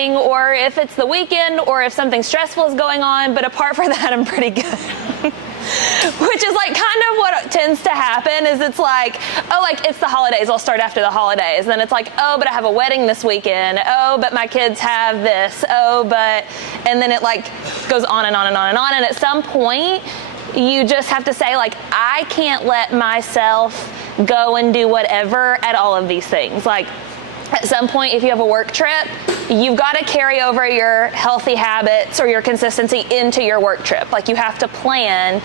working, or if it's the weekend, or if something stressful is going on. But apart from that, I'm pretty good. Which is like kind of what tends to happen is it's like, oh, like it's the holidays, I'll start after the holidays. Then it's like, oh, but I have a wedding this weekend. Oh, but my kids have this. Oh, but, and then it like goes on and on and on and on. And at some point, you just have to say like, I can't let myself go and do whatever at all of these things. Like at some point, if you have a work trip, you've got to carry over your healthy habits or your consistency into your work trip. Like you have to plan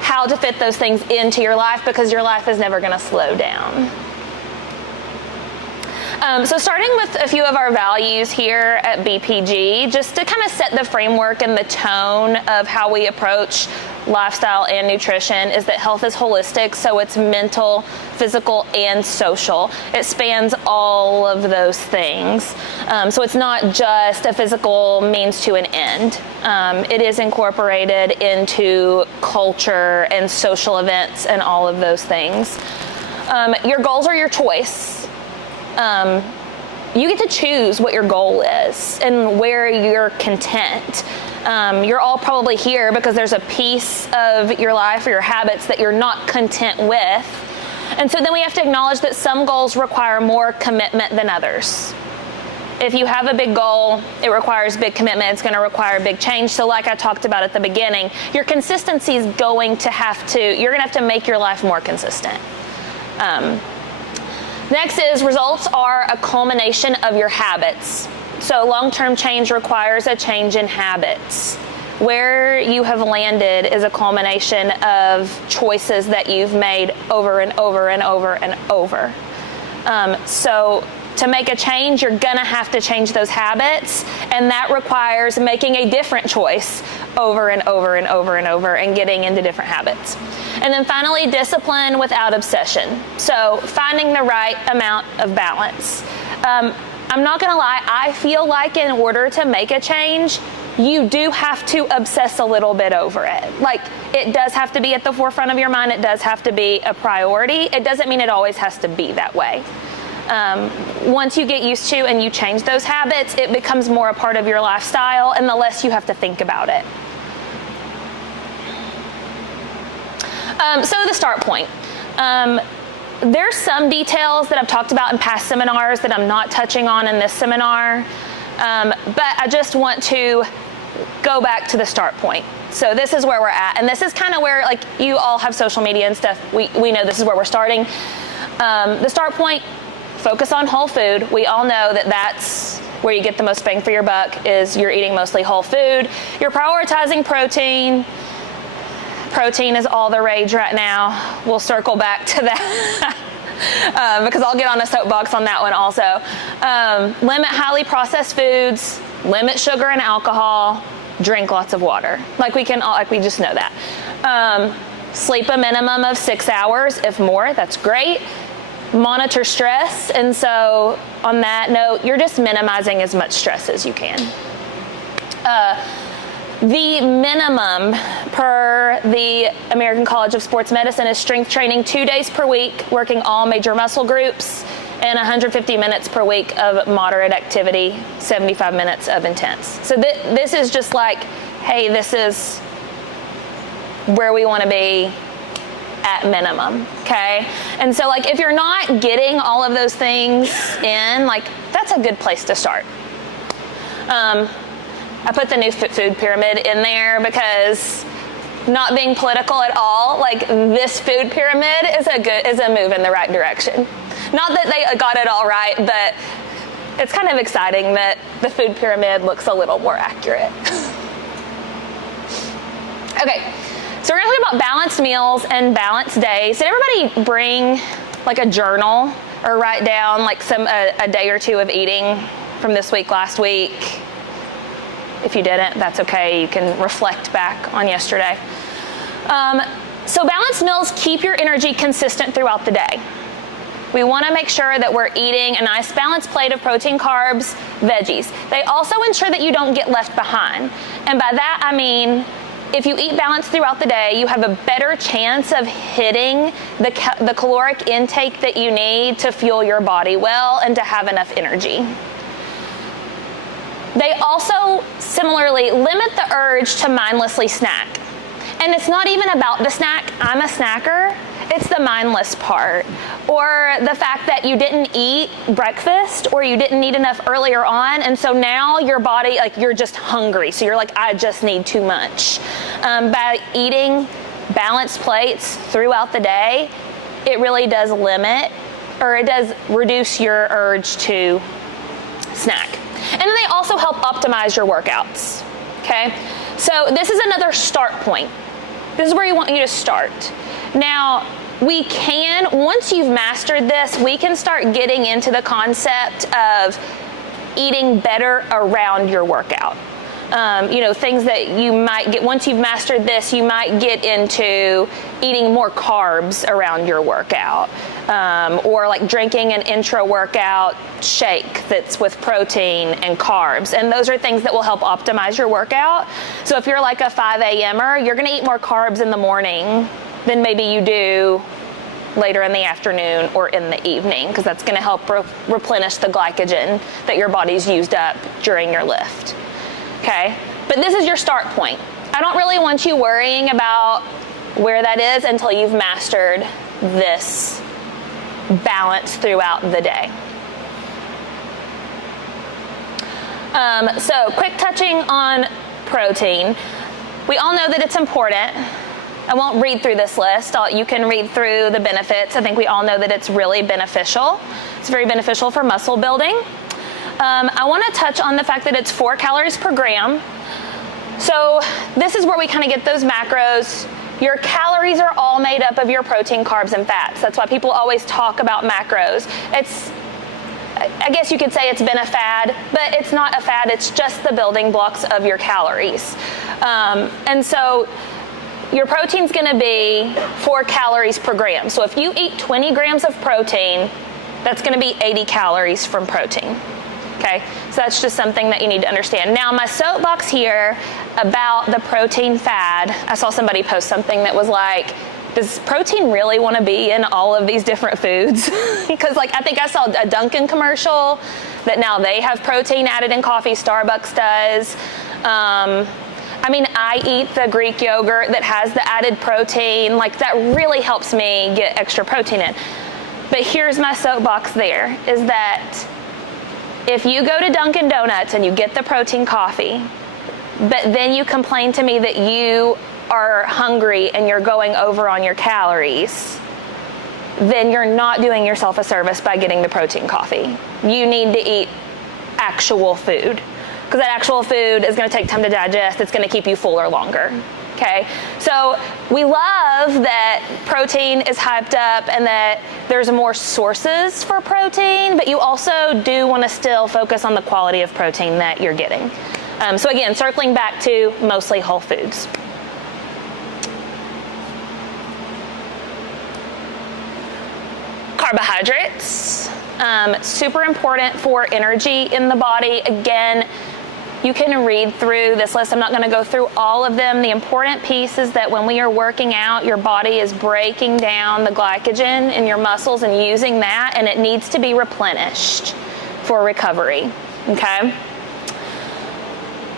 how to fit those things into your life because your life is never going to slow down. So starting with a few of our values here at BPG, just to kind of set the framework and the tone of how we approach lifestyle and nutrition, is that health is holistic, so it's mental, physical, and social. It spans all of those things. So it's not just a physical means to an end. It is incorporated into culture and social events and all of those things. Your goals are your choice. You get to choose what your goal is and where you're content. You're all probably here because there's a piece of your life or your habits that you're not content with. And so then we have to acknowledge that some goals require more commitment than others. If you have a big goal, it requires big commitment. It's going to require big change. So like I talked about at the beginning, your consistency is going to you're going to have to make your life more consistent. Next is results are a culmination of your habits. So long-term change requires a change in habits. Where you have landed is a culmination of choices that you've made over and over and over and over. So to make a change, you're gonna have to change those habits, and that requires making a different choice over and over and over and over and getting into different habits. And then finally, discipline without obsession. So finding the right amount of balance. I'm not gonna lie, I feel like in order to make a change, you do have to obsess a little bit over it. Like, it does have to be at the forefront of your mind. It does have to be a priority. It doesn't mean it always has to be that way. Once you get used to and you change those habits, it becomes more a part of your lifestyle, and the less you have to think about it. So the start point. There's some details that I've talked about in past seminars that I'm not touching on in this seminar, but I just want to go back to the start point. So this is where we're at, and this is kind of where, like, you all have social media and stuff. We know this is where we're starting. The start point, focus on whole food. We all know that that's where you get the most bang for your buck, is you're eating mostly whole food. You're prioritizing protein. Protein is all the rage right now. We'll circle back to that because I'll get on a soapbox on that one also. Limit highly processed foods, limit sugar and alcohol, drink lots of water. We just know that. Sleep a minimum of 6 hours, if more, that's great. Monitor stress, and so on that note, you're just minimizing as much stress as you can. The minimum per the American College of Sports Medicine is strength training 2 days per week, working all major muscle groups, and 150 minutes per week of moderate activity, 75 minutes of intense. So this is just like, hey, this is where we want to be at minimum, okay? And so, if you're not getting all of those things in, that's a good place to start. I put the new food pyramid in there because, not being political at all, this food pyramid is a move in the right direction. Not that they got it all right, but it's kind of exciting that the food pyramid looks a little more accurate. Okay, so we're gonna talk about balanced meals and balanced days. Did everybody bring a journal or write down a day or two of eating from this week, last week? If you didn't, that's okay. You can reflect back on yesterday. So balanced meals keep your energy consistent throughout the day. We want to make sure that we're eating a nice balanced plate of protein, carbs, veggies. They also ensure that you don't get left behind. And by that, I mean, if you eat balanced throughout the day, you have a better chance of hitting the caloric intake that you need to fuel your body well and to have enough energy. They also similarly limit the urge to mindlessly snack. And it's not even about the snack. I'm a snacker. It's the mindless part. Or the fact that you didn't eat breakfast or you didn't eat enough earlier on, and so now your body, like, you're just hungry. So you're like, I just need too much. By eating balanced plates throughout the day, it really does limit, or it does reduce your urge to snack. And then they also help optimize your workouts, okay? So this is another start point. This is where you want you to start. Now, we can, once you've mastered this, we can start getting into the concept of eating better around your workout. Things that you might get, once you've mastered this, you might get into eating more carbs around your workout, or like drinking an intra-workout shake that's with protein and carbs. And those are things that will help optimize your workout. So if you're like a 5 a.m.er, you're gonna eat more carbs in the morning than maybe you do later in the afternoon or in the evening, because that's gonna help replenish the glycogen that your body's used up during your lift. Okay, but this is your start point. I don't really want you worrying about where that is until you've mastered this balance throughout the day. So quick touching on protein. We all know that it's important. I won't read through this list. You can read through the benefits. I think we all know that it's really beneficial. It's very beneficial for muscle building. I want to touch on the fact that it's 4 calories per gram. So this is where we kind of get those macros. Your calories are all made up of your protein, carbs, and fats. That's why people always talk about macros. I guess you could say it's been a fad, but it's not a fad. It's just the building blocks of your calories. And so your protein's going to be 4 calories per gram. So if you eat 20 grams of protein, that's going to be 80 calories from protein. Okay, so that's just something that you need to understand. Now, my soapbox here about the protein fad, I saw somebody post something that was like, does protein really want to be in all of these different foods? Because I think I saw a Dunkin' commercial that now they have protein added in coffee. Starbucks does. I eat the Greek yogurt that has the added protein. That really helps me get extra protein in. But here's my soapbox there, is that if you go to Dunkin' Donuts and you get the protein coffee, but then you complain to me that you are hungry and you're going over on your calories, then you're not doing yourself a service by getting the protein coffee. You need to eat actual food, because that actual food is going to take time to digest. It's going to keep you fuller longer. Okay, so we love that protein is hyped up and that there's more sources for protein, but you also do want to still focus on the quality of protein that you're getting. So again, circling back to mostly whole foods. Carbohydrates, super important for energy in the body. Again, you can read through this list. I'm not going to go through all of them. The important piece is that when we are working out, your body is breaking down the glycogen in your muscles and using that, and it needs to be replenished for recovery, okay?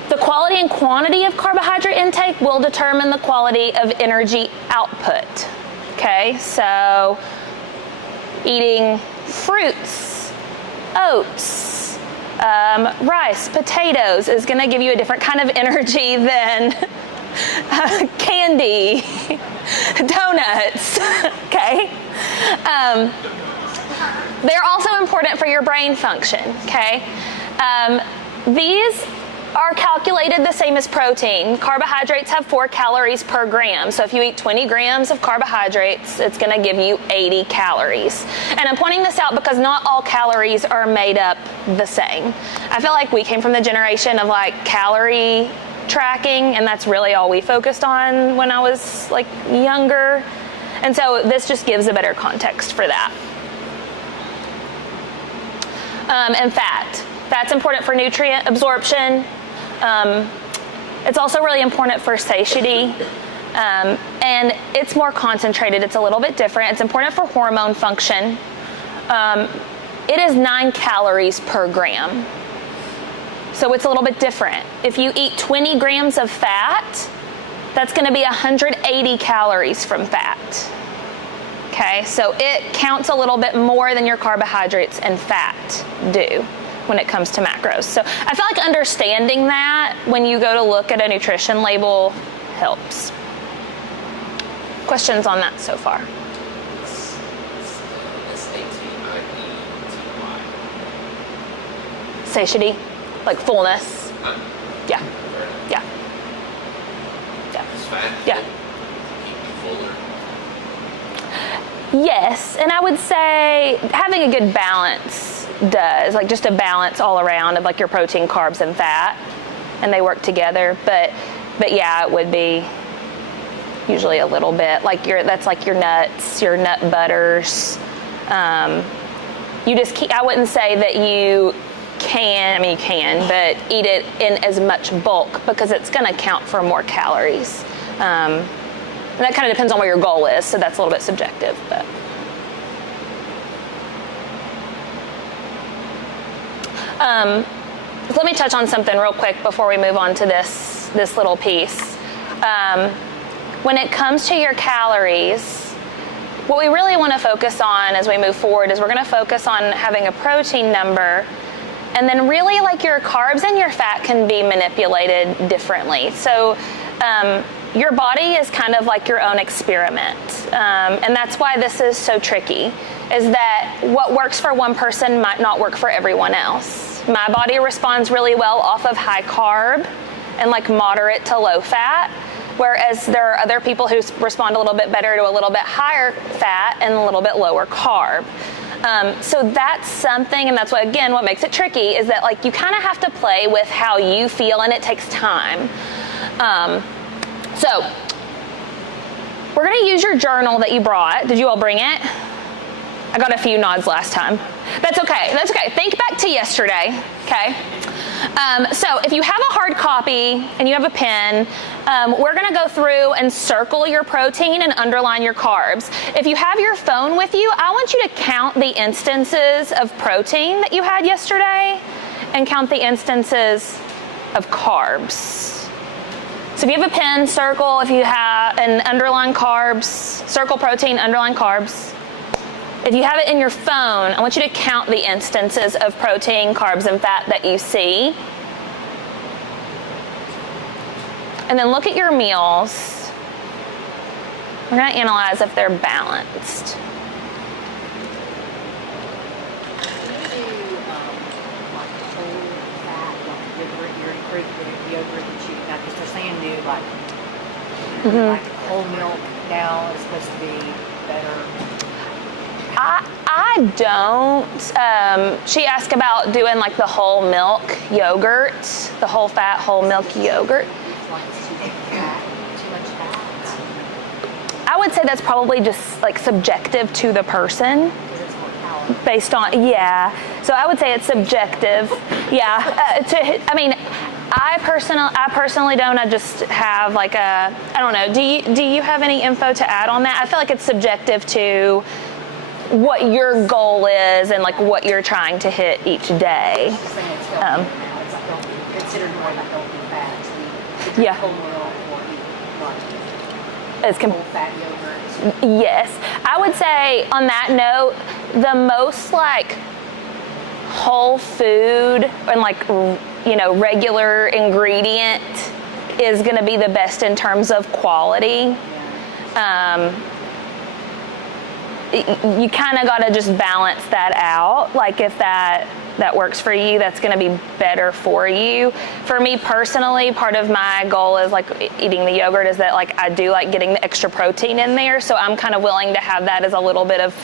The quality and quantity of carbohydrate intake will determine the quality of energy output, okay? So eating fruits, oats, rice, potatoes is going to give you a different kind of energy than candy, donuts, okay? They're also important for your brain function, okay? These are calculated the same as protein. Carbohydrates have 4 calories per gram. So if you eat 20 grams of carbohydrates, it's going to give you 80 calories. And I'm pointing this out because not all calories are made up the same. I feel like we came from the generation of calorie tracking, and that's really all we focused on when I was younger. And so this just gives a better context for that. And fat. Fat's important for nutrient absorption. It's also really important for satiety, and it's more concentrated. It's a little bit different. It's important for hormone function. It is 9 calories per gram. So it's a little bit different. If you eat 20 grams of fat, that's going to be 180 calories from fat. Okay, so it counts a little bit more than your carbohydrates and fat do when it comes to macros. So I feel like understanding that when you go to look at a nutrition label helps. Questions on that so far? Satiety, like fullness. Yeah. Yeah. Yeah. Yeah. Yes, and I would say having a good balance does, like just a balance all around of like your protein, carbs, and fat, and they work together. But yeah, it would be usually a little bit like that's like your nuts, your nut butters. You just keep, I wouldn't say that you can, I mean you can, but eat it in as much bulk because it's going to count for more calories. And that kind of depends on what your goal is, so that's a little bit subjective. But so let me touch on something real quick before we move on to this little piece. When it comes to your calories, what we really want to focus on as we move forward is we're going to focus on having a protein number, and then really like your carbs and your fat can be manipulated differently. So your body is kind of like your own experiment, and that's why this is so tricky, is that what works for one person might not work for everyone else. My body responds really well off of high carb and like moderate to low fat, whereas there are other people who respond a little bit better to a little bit higher fat and a little bit lower carb. So that's something, and that's what, again, what makes it tricky is that like you kind of have to play with how you feel, and it takes time. So we're going to use your journal that you brought. Did you all bring it? I got a few nods last time. That's okay. That's okay. Think back to yesterday. Okay. So if you have a hard copy and you have a pen, we're going to go through and circle your protein and underline your carbs. If you have your phone with you, I want you to count the instances of protein that you had yesterday and count the instances of carbs. So if you have a pen, circle. If you have an underline carbs, circle protein, underline carbs. If you have it in your phone, I want you to count the instances of protein, carbs, and fat that you see. And then look at your meals. We're going to analyze if they're balanced. Like whole milk now is supposed to be better. I don't. She asked about doing like the whole milk yogurt, the whole fat whole milk yogurt. Like it's too much fat. I would say that's probably just like subjective to the person. Based on, yeah. So I would say it's subjective. Yeah. I personally don't. I just have like I don't know. Do you have any info to add on that? I feel like it's subjective to what your goal is and like what you're trying to hit each day. It's considered more like healthy fats. Yeah. Whole milk or It's whole fat yogurt. Yes. I would say on that note, the most like whole food and like, you know, regular ingredient is going to be the best in terms of quality. You kind of got to just balance that out. Like if that works for you, that's going to be better for you. For me personally, part of my goal is like eating the yogurt is that like I do like getting the extra protein in there. So I'm kind of willing to have that as a little bit of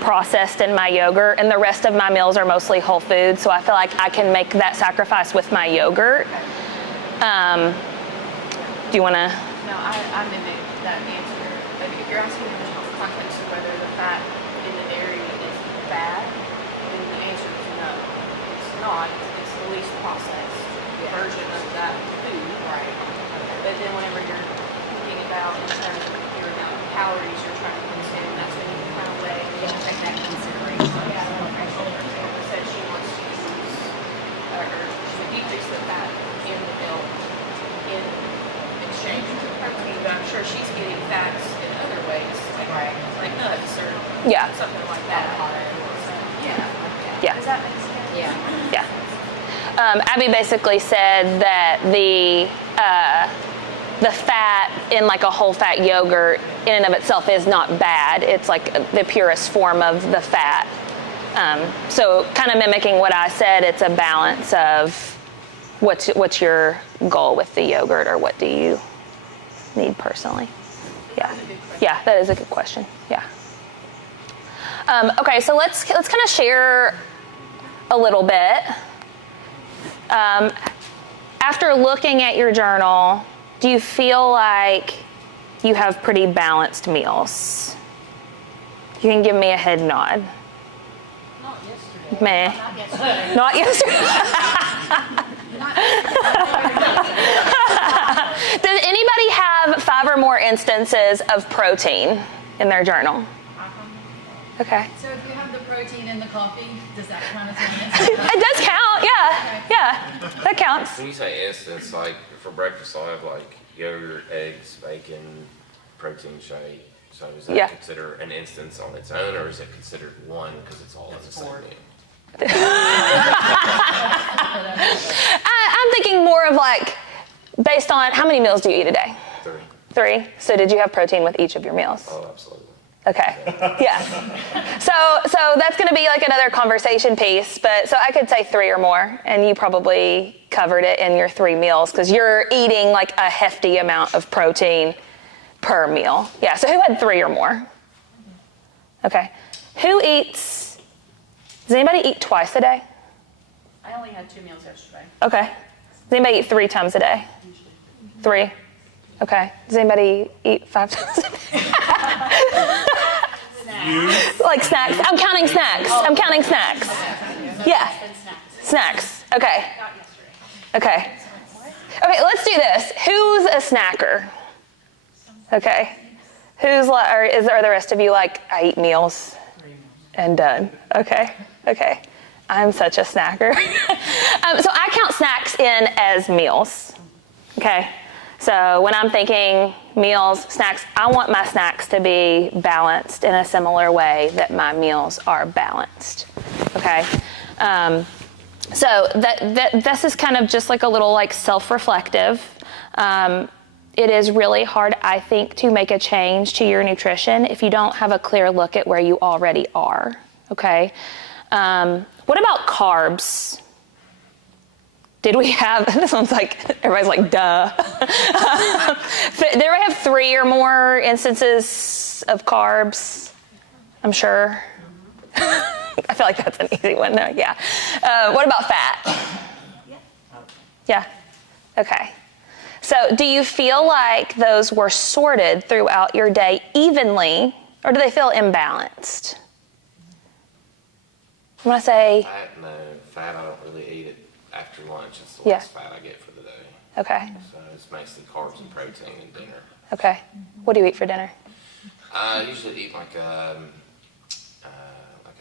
processed in my yogurt, and the rest of my meals are mostly whole food. So I feel like I can make that sacrifice with my yogurt. Do you want to? No, I mimic that answer. Like if you're asking in the context of whether the fat in the dairy is bad, then the answer is no. It's not. It's the least processed version of that food. Right. But then whenever you're thinking about in terms of your amount of calories you're trying to consume, that's when you can kind of weigh. Take that into consideration. Yeah. Said she wants to use, or she decrease the fat in the milk in exchange for protein, but I'm sure she's getting fats in other ways, like nuts or something like that. So, Yeah. Does that make sense? Yeah. Yeah. Abby basically said that the fat in like a whole fat yogurt in and of itself is not bad. It's like the purest form of the fat. So kind of mimicking what I said, it's a balance of what's your goal with the yogurt, or what do you need personally? Yeah. Yeah, that is a good question. Yeah. Okay, so let's kind of share a little bit. After looking at your journal, do you feel like you have pretty balanced meals? You can give me a head nod. not yesterday. Meh. Not yesterday. Not yesterday. Does anybody have 5 or more instances of protein in their journal? Okay. So if you have the protein in the coffee, does that count as an It does count, yeah. Yeah, that counts. When you say instance, like for breakfast, I'll have like yogurt, eggs, bacon, protein shake. So is that considered an instance on its own, or is it considered one because it's all in the same meal? I'm thinking more of like, based on how many meals do you eat a day? 3. 3. So did you have protein with each of your meals? Oh, absolutely. Okay. Yeah. So that's going to be like another conversation piece, but so I could say 3 or more, and you probably covered it in your 3 meals because you're eating like a hefty amount of protein per meal. Yeah. So who had 3 or more? Okay. Does anybody eat twice a day? I only had 2 meals yesterday. Okay. Does anybody eat 3 times a day? 3? Okay. Does anybody eat 5 times a day? Like snacks. I'm counting snacks. Yeah. Snacks. Okay. Okay. Okay, let's do this. Who's a snacker? Okay. Are the rest of you like, I eat meals and done? Okay. Okay. I'm such a snacker. So I count snacks in as meals. Okay. So when I'm thinking meals, snacks, I want my snacks to be balanced in a similar way that my meals are balanced. Okay. So this is kind of just like a little like self-reflective. It is really hard, I think, to make a change to your nutrition if you don't have a clear look at where you already are. Okay. What about carbs? Did we have, this one's like, everybody's like, duh. Did everybody have 3 or more instances of carbs? I'm sure. I feel like that's an easy one. No, yeah. What about fat? Yeah. Okay. So do you feel like those were sorted throughout your day evenly, or do they feel imbalanced? I want to say... Fat, I don't really eat it after lunch. It's the last fat I get for the day. Okay. So it's mostly carbs and protein and dinner. Okay. What do you eat for dinner? I usually eat like a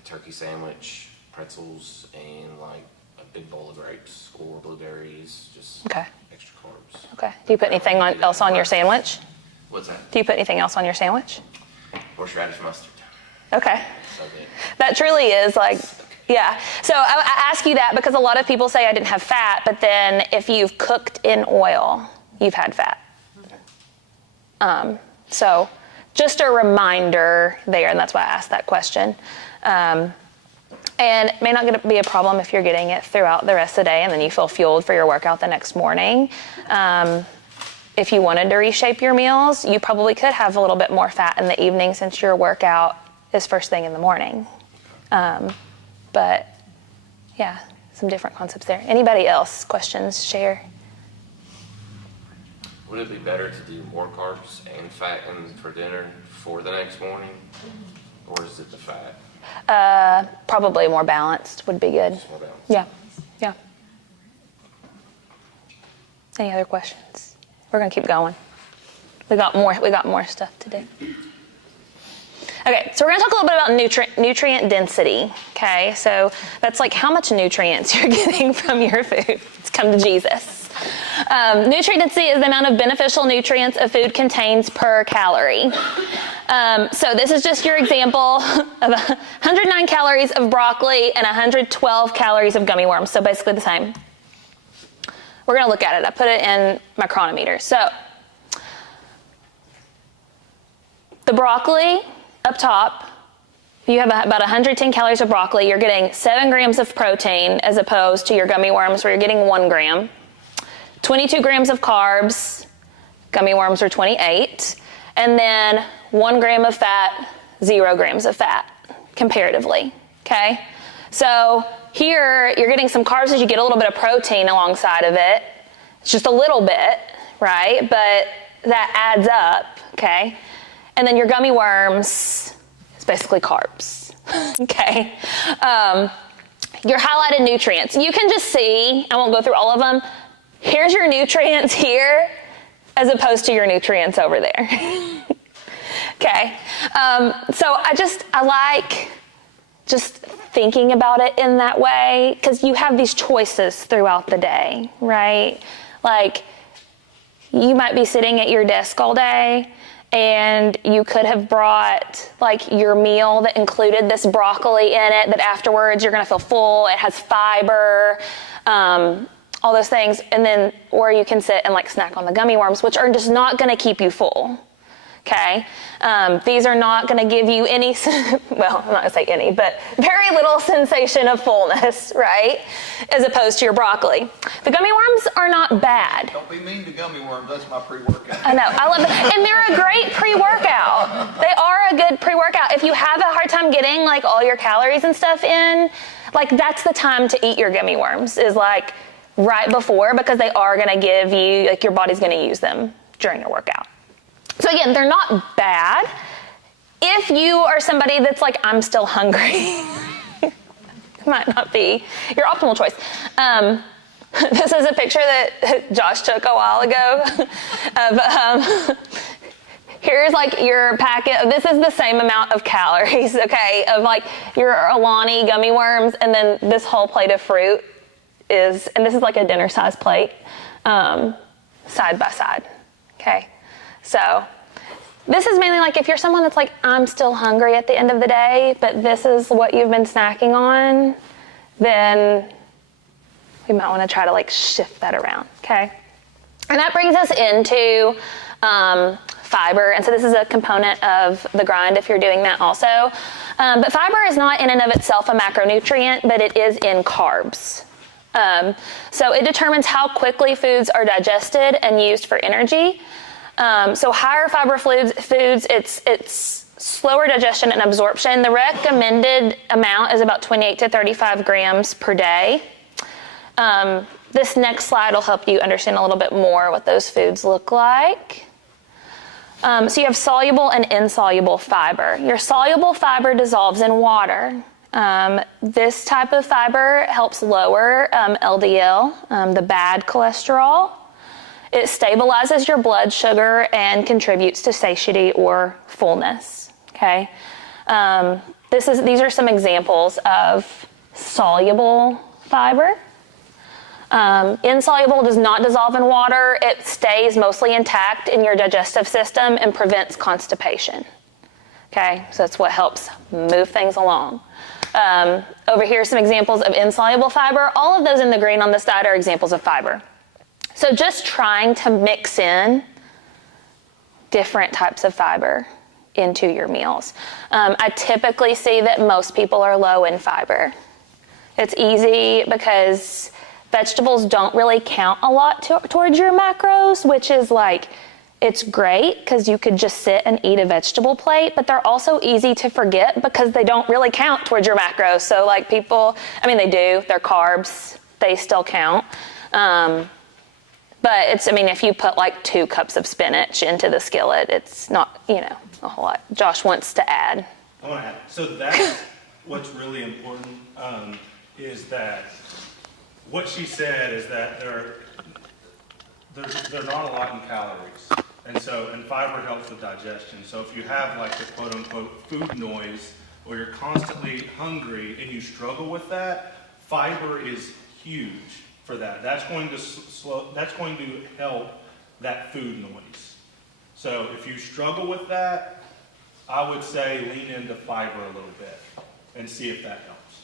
turkey sandwich, pretzels, and like a big bowl of grapes or blueberries, just extra carbs. Okay. Do you put anything else on your sandwich? What's that? Do you put anything else on your sandwich? Horseradish mustard. Okay. So good. That truly is like, yeah. So I ask you that because a lot of people say I didn't have fat, but then if you've cooked in oil, you've had fat. So just a reminder there, and that's why I asked that question. And it may not be a problem if you're getting it throughout the rest of the day and then you feel fueled for your workout the next morning. If you wanted to reshape your meals, you probably could have a little bit more fat in the evening since your workout is first thing in the morning. But yeah, some different concepts there. Anybody else? Questions? Share? Would it be better to do more carbs and fat for dinner for the next morning, or is it the fat? Probably more balanced would be good. More balanced. Yeah, yeah. Any other questions? We're gonna keep going. We got more stuff to do. Okay, so we're gonna talk a little bit about nutrient density, okay? So that's like how much nutrients you're getting from your food. Let's come to Jesus. Nutrient density is the amount of beneficial nutrients a food contains per calorie. So this is just your example of 109 calories of broccoli and 112 calories of gummy worms, so basically the same. We're gonna look at it. I put it in my chronometer. So the broccoli up top, you have about 110 calories of broccoli. You're getting 7 grams of protein as opposed to your gummy worms where you're getting 1 gram. 22 grams of carbs, gummy worms are 28. And then 1 gram of fat, 0 grams of fat, comparatively, okay? So here, you're getting some carbs as you get a little bit of protein alongside of it. It's just a little bit, right? But that adds up, okay? And then your gummy worms is basically carbs, okay? Your highlighted nutrients. You can just see, I won't go through all of them. Here's your nutrients here as opposed to your nutrients over there, okay? So I like just thinking about it in that way because you have these choices throughout the day, right? Like you might be sitting at your desk all day and you could have brought like your meal that included this broccoli in it that afterwards you're gonna feel full, it has fiber, all those things, and then, or you can sit and like snack on the gummy worms, which are just not gonna keep you full, okay? These are not gonna give you any, well, I'm not gonna say any, but very little sensation of fullness, right? As opposed to your broccoli. The gummy worms are not bad. Don't be mean to gummy worms, that's my pre-workout. I know, I love them, and they're a great pre-workout. They are a good pre-workout. If you have a hard time getting like all your calories and stuff in, like that's the time to eat your gummy worms, is like right before, because they are gonna give you, like your body's gonna use them during your workout. So again, they're not bad. If you are somebody that's like, I'm still hungry, it might not be your optimal choice. This is a picture that Josh took a while ago of, here's like your packet. This is the same amount of calories, okay, of like your Alani gummy worms, and then this whole plate of fruit is, and this is like a dinner size plate, side by side, okay? So this is mainly like if you're someone that's like, I'm still hungry at the end of the day, but this is what you've been snacking on, then we might want to try to like shift that around, okay? And that brings us into fiber, and so this is a component of the grind if you're doing that also. But fiber is not in and of itself a macronutrient, but it is in carbs. So it determines how quickly foods are digested and used for energy. So higher fiber foods, it's slower digestion and absorption. The recommended amount is about 28 to 35 grams per day. This next slide will help you understand a little bit more what those foods look like. So you have soluble and insoluble fiber. Your soluble fiber dissolves in water. This type of fiber helps lower LDL, the bad cholesterol. It stabilizes your blood sugar and contributes to satiety or fullness, okay? These are some examples of soluble fiber. Insoluble does not dissolve in water. It stays mostly intact in your digestive system and prevents constipation, okay? So that's what helps move things along. Over here are some examples of insoluble fiber. All of those in the green on this side are examples of fiber. So just trying to mix in different types of fiber into your meals. I typically see that most people are low in fiber. It's easy because vegetables don't really count a lot towards your macros, which is like, it's great because you could just sit and eat a vegetable plate, but they're also easy to forget because they don't really count towards your macros. So like people, I mean, they do, they're carbs, they still count. But it's, I mean, if you put like 2 cups of spinach into the skillet, it's not, a whole lot. Josh wants to add. I want to add. So that's what's really important, is that what she said is that they're not a lot in calories. And fiber helps with digestion. So if you have like the quote unquote food noise, or you're constantly hungry and you struggle with that, fiber is huge for that. That's going to help that food noise. So if you struggle with that, I would say lean into fiber a little bit and see if that helps.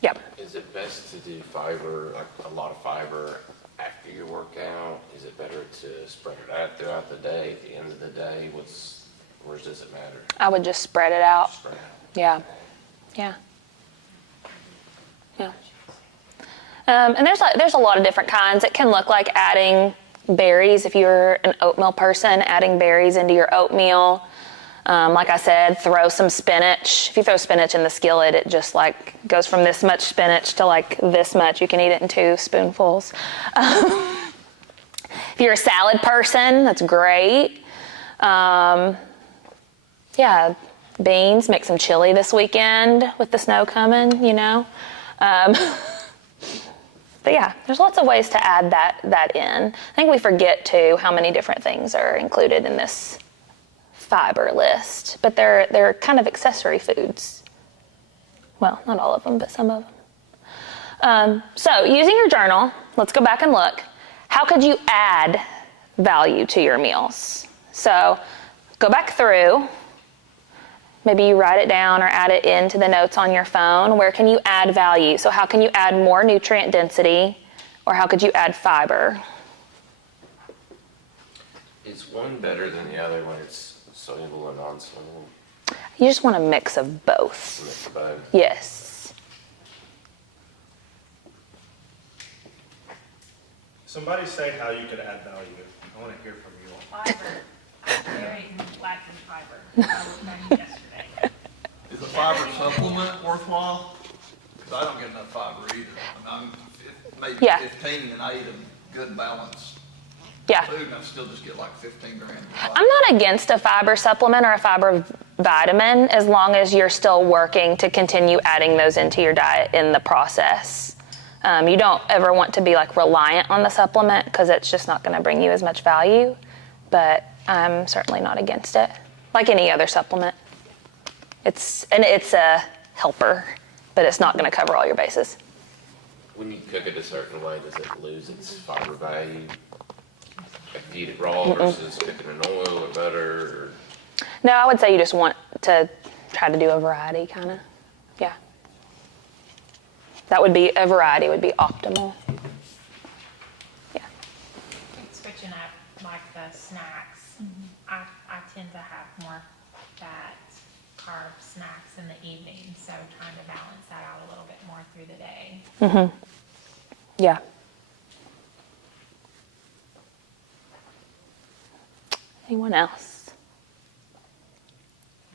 Yep. Is it best to do fiber, like a lot of fiber after your workout? Is it better to spread it out throughout the day, at the end of the day? Where does it matter? I would just spread it out. Spread out. Yeah. Yeah. Yeah. And there's a lot of different kinds. It can look like adding berries. If you're an oatmeal person, adding berries into your oatmeal. Like I said, throw some spinach. If you throw spinach in the skillet, it just like goes from this much spinach to like this much. You can eat it in 2 spoonfuls. If you're a salad person, that's great. Yeah, beans, make some chili this weekend with the snow coming, you know. But yeah, there's lots of ways to add that in. I think we forget too how many different things are included in this fiber list, but they're kind of accessory foods. Well, not all of them, but some of them. So using your journal, let's go back and look. How could you add value to your meals? So go back through. Maybe you write it down or add it into the notes on your phone. Where can you add value? So how can you add more nutrient density, or how could you add fiber? Is one better than the other when it's soluble and non-soluble? You just want a mix of both. Mix both. Yes. Somebody say how you could add value. I want to hear from you all. Fiber. I'm very lacking fiber. I was learning yesterday. Is a fiber supplement worthwhile? Because I don't get enough fiber either. I'm maybe Yeah. 15 and I eat a good balanced Yeah. food and I still just get like 15 grams. of fiber. I'm not against a fiber supplement or a fiber vitamin as long as you're still working to continue adding those into your diet in the process. You don't ever want to be like reliant on the supplement because it's just not going to bring you as much value, but I'm certainly not against it. Like any other supplement. It's a helper, but it's not going to cover all your bases. When you cook it a certain way, does it lose its fiber value? Like if you eat it raw versus cooking in oil or butter? Or... No, I would say you just want to try to do a variety, kind of. Yeah. That would be, a variety would be optimal. Yeah. Switching up like the snacks, I tend to have more fat, carb snacks in the evening, so trying to balance that out a little bit more through the day. Mm-hmm. Yeah. Anyone else?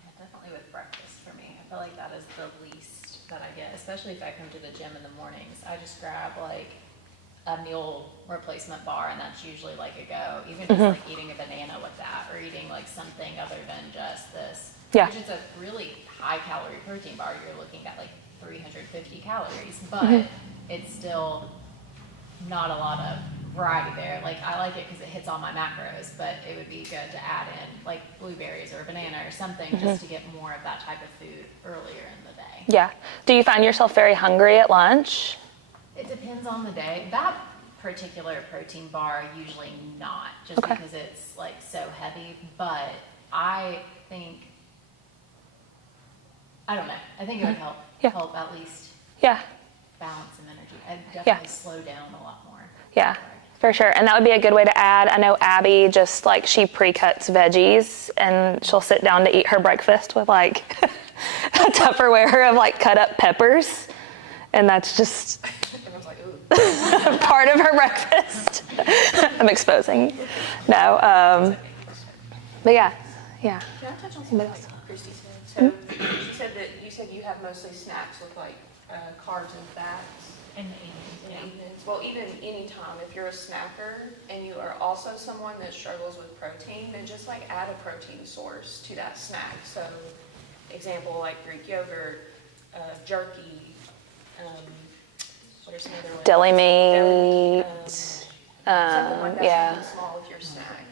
Yeah, definitely with breakfast for me. I feel like that is the least that I get, especially if I come to the gym in the mornings. I just grab like a meal replacement bar and that's usually like a go. Even just like eating a banana with that or eating like something other than just this. Yeah. Which is a really high calorie protein bar. You're looking at like 350 calories, but it's still not a lot of variety there. Like I like it because it hits all my macros, but it would be good to add in like blueberries or a banana or something just to get more of that type of food earlier in the day. Yeah. Do you find yourself very hungry at lunch? It depends on the day. That particular protein bar, usually not, just because it's like so heavy, but I think, I don't know, I think it would help, help at least Yeah. balance some energy. I'd definitely slow down a lot more. Yeah, for sure. And that would be a good way to add. I know Abby just like she pre-cuts veggies and she'll sit down to eat her breakfast with like a Tupperware of like cut up peppers. And that's just part of her breakfast. I'm exposing. No, but yeah. Can I touch on something Christy said? So you said you have mostly snacks with like carbs and fats In the evenings, in yeah. the evenings. Well, even anytime, if you're a snacker and you are also someone that struggles with protein, then just like add a protein source to that snack. So, example like Greek yogurt, jerky, what are some other ones? Deli meat. Something like that, Yeah. something small with your snack.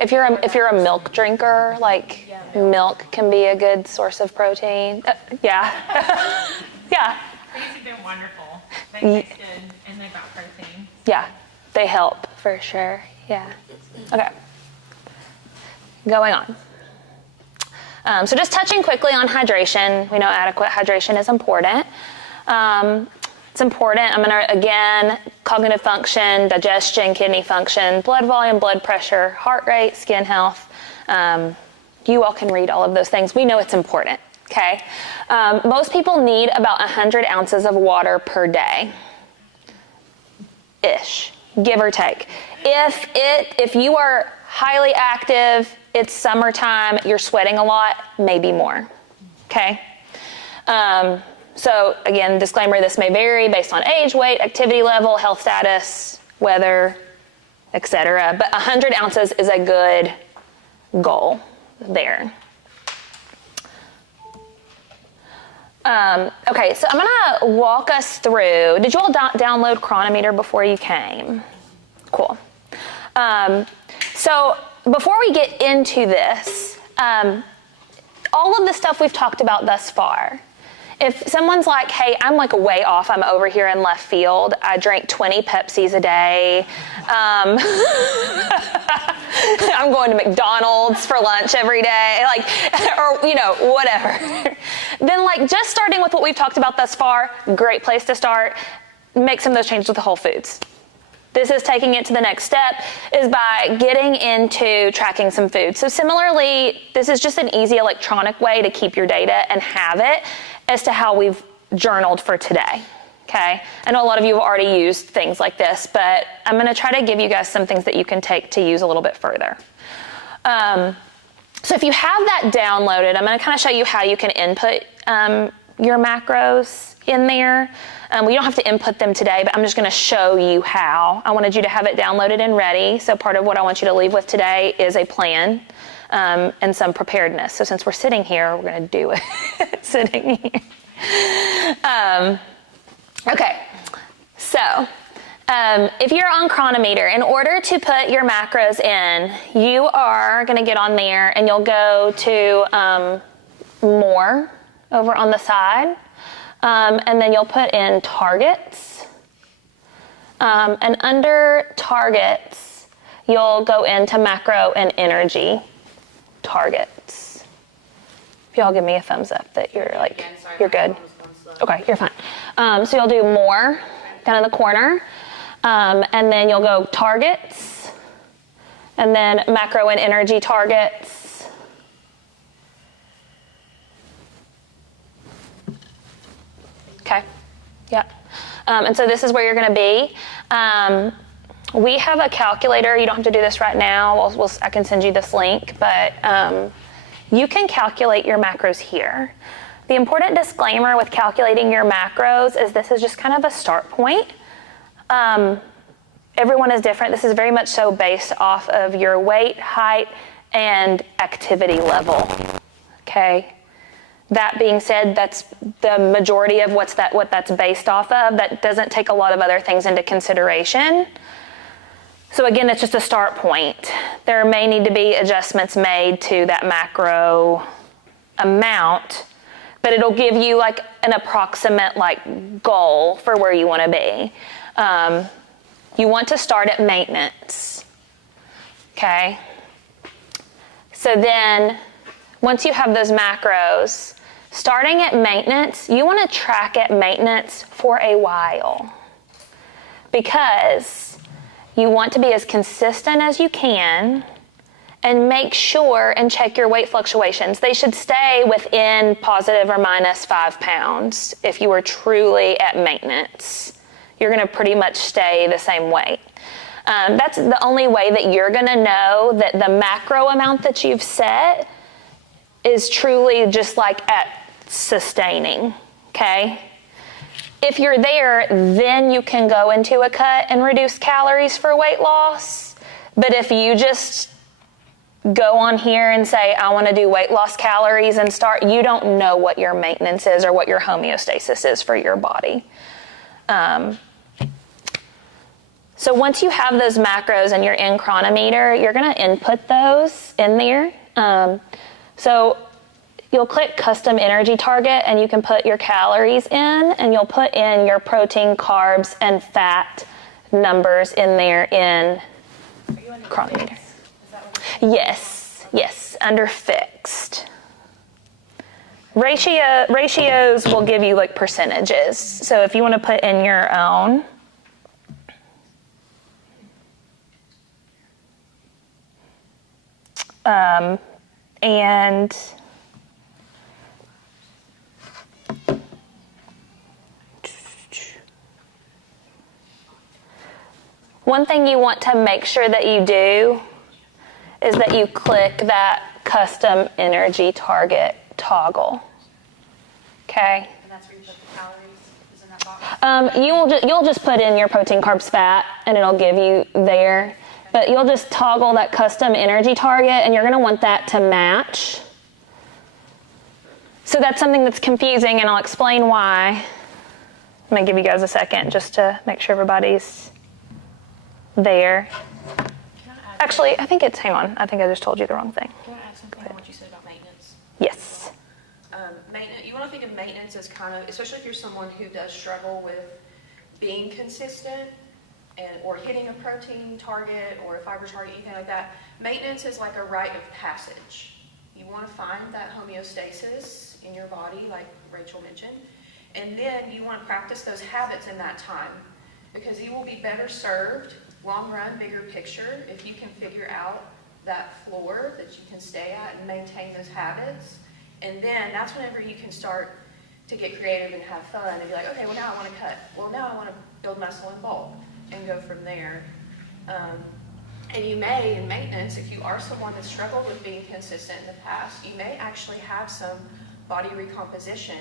If you're a milk drinker, like milk can be a good source of protein. Yeah. Yeah. These have been wonderful. They taste good and they've got protein. Yeah. They help for sure. Yeah. Okay. Going on. So just touching quickly on hydration. We know adequate hydration is important. It's important. I'm going to, again, cognitive function, digestion, kidney function, blood volume, blood pressure, heart rate, skin health. You all can read all of those things. We know it's important, okay? Most people need about 100 ounces of water per day, ish, give or take. If you are highly active, it's summertime, you're sweating a lot, maybe more, okay? So again, disclaimer, this may vary based on age, weight, activity level, health status, weather, etc. But 100 ounces is a good goal there. Okay, so I'm gonna walk us through, did you all download Chronometer before you came? Cool. So before we get into this, all of the stuff we've talked about thus far, if someone's like, hey, I'm like way off, I'm over here in left field, I drink 20 Pepsis a day, I'm going to McDonald's for lunch every day, like, or, whatever. Then like just starting with what we've talked about thus far, great place to start. Make some of those changes with the whole foods. This is taking it to the next step, is by getting into tracking some food. So similarly, this is just an easy electronic way to keep your data and have it as to how we've journaled for today, okay? I know a lot of you have already used things like this, but I'm gonna try to give you guys some things that you can take to use a little bit further. So if you have that downloaded, I'm gonna kind of show you how you can input your macros in there. We don't have to input them today, but I'm just going to show you how. I wanted you to have it downloaded and ready. So part of what I want you to leave with today is a plan and some preparedness. So since we're sitting here, we're going to do it sitting here. Okay. So if you're on Chronometer, in order to put your macros in, you are going to get on there and you'll go to more over on the side. And then you'll put in targets. And under targets, you'll go into macro and energy targets. If y'all give me a thumbs up that you're like, you're good. Okay, you're fine. So you'll do more down in the corner. And then you'll go targets. And then macro and energy targets. Okay, yeah. And so this is where you're going to be. We have a calculator. You don't have to do this right now. I can send you this link, but you can calculate your macros here. The important disclaimer with calculating your macros is this is just kind of a start point. Everyone is different. This is very much so based off of your weight, height, and activity level, okay? That being said, that's the majority of what that's based off of. That doesn't take a lot of other things into consideration. So again, it's just a start point. There may need to be adjustments made to that macro amount, but it'll give you like an approximate like goal for where you want to be. You want to start at maintenance, okay? So then, once you have those macros, starting at maintenance, you want to track at maintenance for a while because you want to be as consistent as you can and make sure and check your weight fluctuations. They should stay within positive or minus 5 pounds if you are truly at maintenance. You're going to pretty much stay the same weight. That's the only way that you're going to know that the macro amount that you've set is truly just like at sustaining, okay? If you're there, then you can go into a cut and reduce calories for weight loss. But if you just go on here and say, I want to do weight loss calories and start, you don't know what your maintenance is or what your homeostasis is for your body. So once you have those macros and you're in Chronometer, you're going to input those in there. So you'll click Custom Energy Target, and you can put your calories in, and you'll put in your protein, carbs, and fat numbers in there in Chronometer. Yes, under fixed. Ratios will give you like percentages. So if you want to put in your own, and one thing you want to make sure that you do is that you click that Custom Energy Target toggle. Okay? And that's where you put the calories, is in that box? You'll just put in your protein, carbs, fat, and it'll give you there. But you'll just toggle that Custom Energy Target, and you're going to want that to match. So that's something that's confusing, and I'll explain why. I'm going to give you guys a second just to make sure everybody's there. Actually, I think it's, hang on, I think I just told you the wrong thing. Can I add something on what you said about maintenance? Yes. Maintenance, you want to think of maintenance as kind of, especially if you're someone who does struggle with being consistent or hitting a protein target or a fiber target, anything like that. Maintenance is like a rite of passage. You want to find that homeostasis in your body, like Rachel mentioned, and then you want to practice those habits in that time, because you will be better served, long run, bigger picture, if you can figure out that floor that you can stay at and maintain those habits. And then that's whenever you can start to get creative and have fun and be like, okay, well now I want to cut. Well, now I want to build muscle in bulk and go from there. And you may, in maintenance, if you are someone that struggled with being consistent in the past, you may actually have some body recomposition.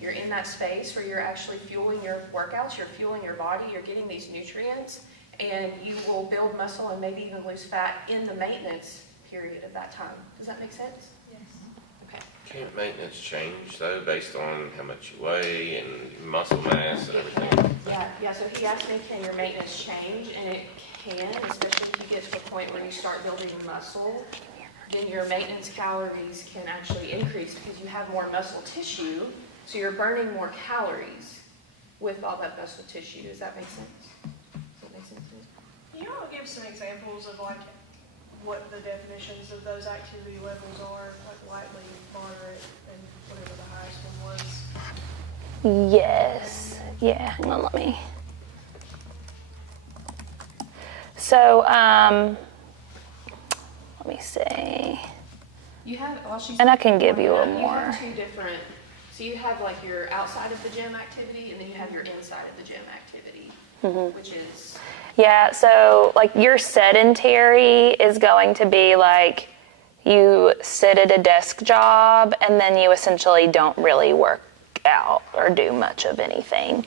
You're in that space where you're actually fueling your workouts, you're fueling your body, you're getting these nutrients, and you will build muscle and maybe even lose fat in the maintenance period of that time. Does that make sense? Yes. Okay. Can't maintenance change though, based on how much you weigh and muscle mass and everything? Yeah, so he asked me, can your maintenance change? And it can, especially if you get to the point where you start building muscle, then your maintenance calories can actually increase because you have more muscle tissue, so you're burning more calories with all that muscle tissue. Does that make sense? Does that make sense to you? Can you all give some examples of like what the definitions of those activity levels are, like lightly, moderate, and whatever the highest one was? Yes. Yeah, hang on, let me. So, let me see. You have, while she's And I can give you a you more. have two different, so you have like your outside of the gym activity, and then you have your inside of the gym activity, which is. Yeah, so like your sedentary is going to be like you sit at a desk job and then you essentially don't really work out or do much of anything.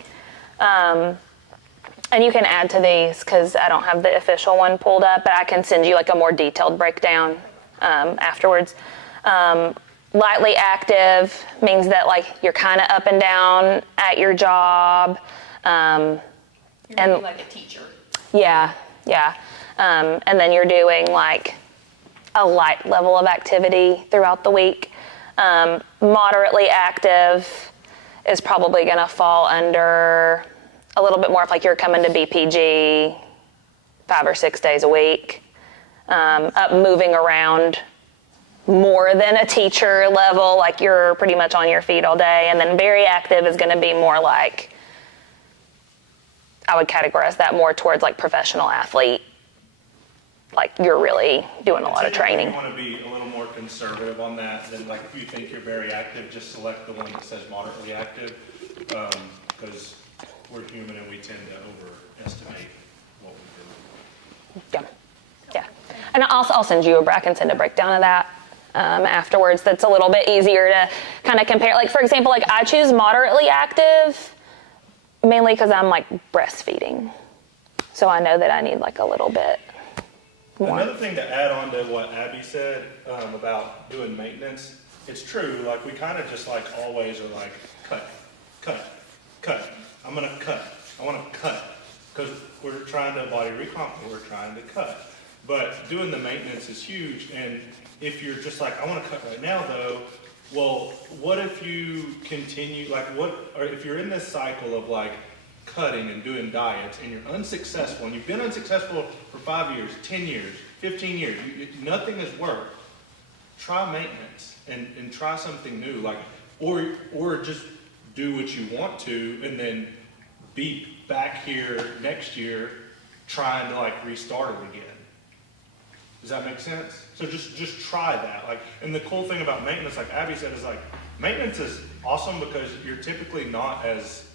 And you can add to these because I don't have the official one pulled up, but I can send you like a more detailed breakdown afterwards. Lightly active means that like you're kind of up and down at your job. You're And- like a teacher. Yeah. And then you're doing like a light level of activity throughout the week. Moderately active is probably going to fall under a little bit more if like you're coming to BPG 5 or 6 days a week. Up moving around more than a teacher level, like you're pretty much on your feet all day. And then very active is going to be more like, I would categorize that more towards like professional athlete. Like you're really doing a lot of training. You want to be a little more conservative on that than like if you think you're very active, just select the one that says moderately active, because we're human and we tend to overestimate what we do. Yeah. And I'll send you I can send a breakdown of that afterwards. That's a little bit easier to kind of compare. Like for example, like I choose moderately active mainly because I'm like breastfeeding. So I know that I need like a little bit more. Another thing to add on to what Abby said about doing maintenance, it's true, like we kind of just like always are like, cut. I'm gonna cut. I wanna cut. because we're trying to body recomp, we're trying to cut. But doing the maintenance is huge, and if you're just like, I want to cut right now though, well, what if you continue, or if you're in this cycle of like cutting and doing diets and you're unsuccessful, and you've been unsuccessful for 5 years, 10 years, 15 years, nothing has worked, try maintenance and try something new, or just do what you want to and then be back here next year trying to restart it again. Does that make sense? So just try that. And the cool thing about maintenance, like Abby said, is maintenance is awesome because you're typically not as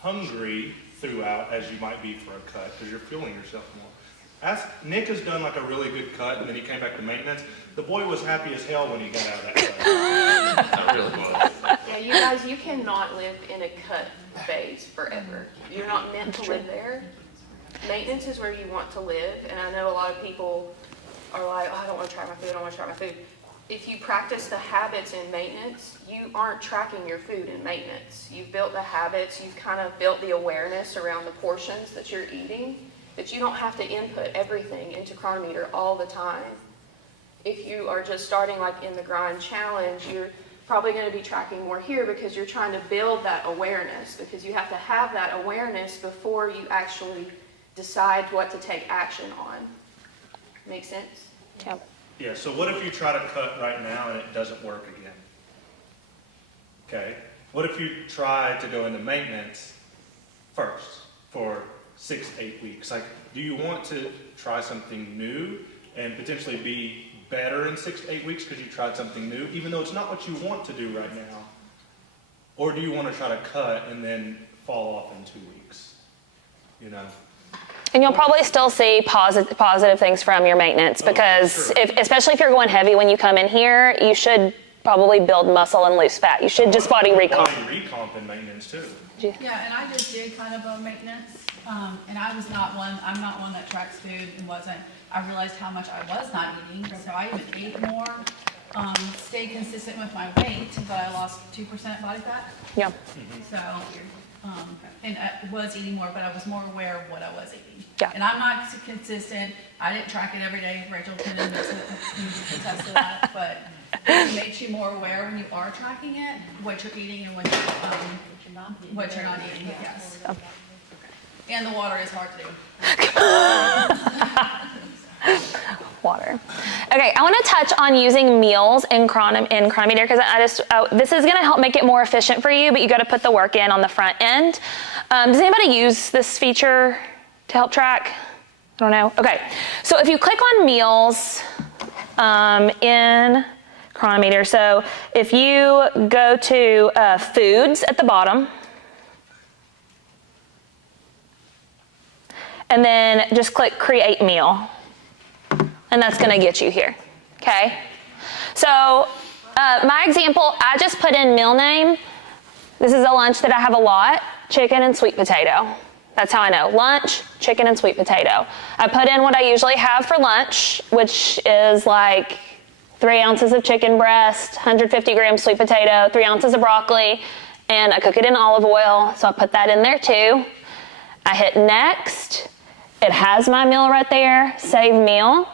hungry throughout as you might be for a cut because you're fueling yourself more. Nick has done a really good cut and then he came back to maintenance. The boy was happy as hell when he got out of that cut. I really was. Yeah, you guys, you cannot live in a cut phase forever. You're not meant to live there. Maintenance is where you want to live, and I know a lot of people are like, oh, I don't want to track my food, I don't want to track my food. If you practice the habits in maintenance, you aren't tracking your food in maintenance. You've built the habits, you've kind of built the awareness around the portions that you're eating, that you don't have to input everything into Chronometer all the time. If you are just starting in the grind challenge, you're probably going to be tracking more here because you're trying to build that awareness, because you have to have that awareness before you actually decide what to take action on. Make sense? Yep. Yeah, so what if you try to cut right now and it doesn't work again? Okay. What if you try to go into maintenance first for 6 to 8 weeks? Do you want to try something new and potentially be better in 6 to 8 weeks because you tried something new, even though it's not what you want to do right now? Or do you want to try to cut and then fall off in 2 weeks? And you'll probably still see positive things from your maintenance because especially if you're going heavy when you come in here, you should probably build muscle and lose fat. You should just body recomp. Body recomp and maintenance too. Yeah, and I just did kind of a maintenance, and I'm not one that tracks food and I realized how much I was not eating, so I even ate more, stayed consistent with my weight, but I lost 2% body fat. Yeah. So, and I was eating more, but I was more aware of what I was eating. Yeah. And I'm not consistent. I didn't track it every day. Rachel can attest to that, but it makes you more aware when you are tracking it, what you're eating and what you're not eating. Yes. Oh. And the water is hard to do. Water. Okay, I want to touch on using meals in Chronometer because this is going to help make it more efficient for you, but you got to put the work in on the front end. Does anybody use this feature to help track? I don't know. Okay, so if you click on meals in Chronometer, so if you go to foods at the bottom, and then just click create meal. And that's going to get you here, okay? So my example, I just put in meal name. This is a lunch that I have a lot, chicken and sweet potato. That's how I know, lunch, chicken and sweet potato. I put in what I usually have for lunch, which is 3 ounces of chicken breast, 150 grams sweet potato, 3 ounces of broccoli, and I cook it in olive oil, so I put that in there too. I hit next. It has my meal right there, save meal.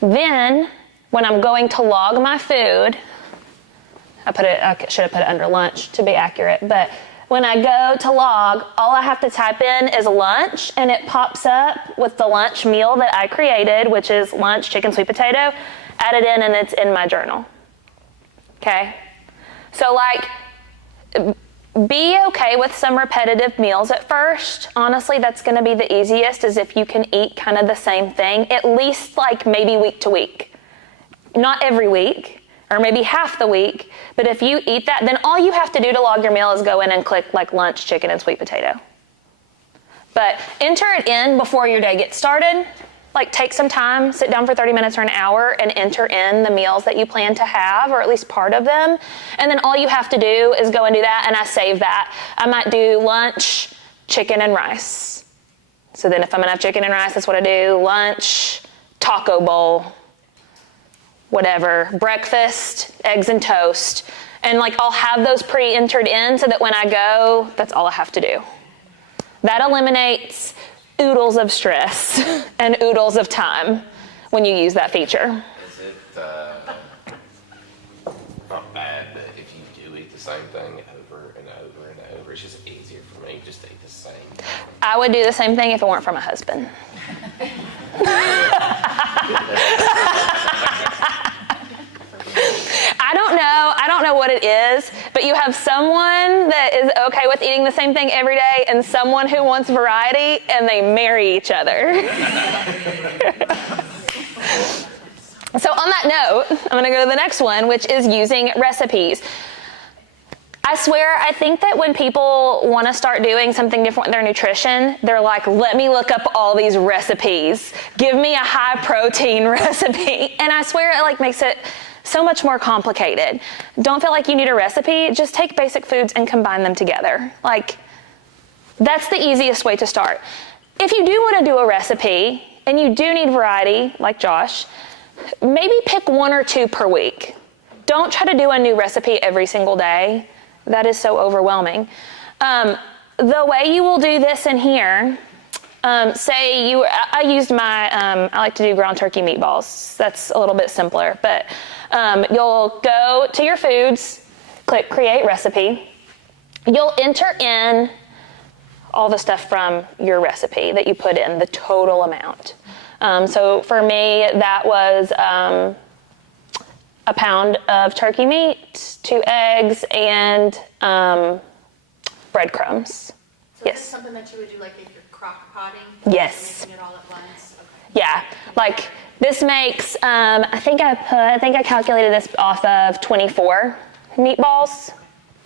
Then, when I'm going to log my food, I should have put it under lunch to be accurate, but when I go to log, all I have to type in is lunch, and it pops up with the lunch meal that I created, which is lunch, chicken, sweet potato, add it in, and it's in my journal. Okay? So, be okay with some repetitive meals at first. Honestly, that's going to be the easiest, is if you can eat kind of the same thing, at least maybe week to week. Not every week, or maybe half the week, but if you eat that, then all you have to do to log your meal is go in and click lunch, chicken, and sweet potato. But enter it in before your day gets started. Take some time, sit down for 30 minutes or an hour and enter in the meals that you plan to have, or at least part of them. And then all you have to do is go and do that, and I save that. I might do lunch, chicken, and rice. So then if I'm gonna have chicken and rice, that's what I do. Lunch, taco bowl, whatever. Breakfast, eggs and toast. And I'll have those pre-entered in so that when I go, that's all I have to do. That eliminates oodles of stress and oodles of time when you use that feature. Is it not bad that if you do eat the same thing over and over and over, it's just easier for me just to eat the same thing? I would do the same thing if it weren't for my husband. I don't know what it is, but you have someone that is okay with eating the same thing every day and someone who wants variety, and they marry each other. So on that note, I'm going to go to the next one, which is using recipes. I swear, I think that when people want to start doing something different with their nutrition, they're like, let me look up all these recipes. Give me a high protein recipe. And I swear it like makes it so much more complicated. Don't feel like you need a recipe. Just take basic foods and combine them together. Like, that's the easiest way to start. If you do want to do a recipe and you do need variety, like Josh, maybe pick 1 or 2 per week. Don't try to do a new recipe every single day. That is so overwhelming. The way you will do this in here, I used my, I like to do ground turkey meatballs. That's a little bit simpler, but you'll go to your foods, click create recipe. You'll enter in all the stuff from your recipe that you put in, the total amount. So for me, that was a pound of turkey meat, 2 eggs, and breadcrumbs. So Yes. is this something that you would do like if you're crock potting? Yes. Making it all at once? Okay. Yeah, like this makes, I think I calculated this off of 24 meatballs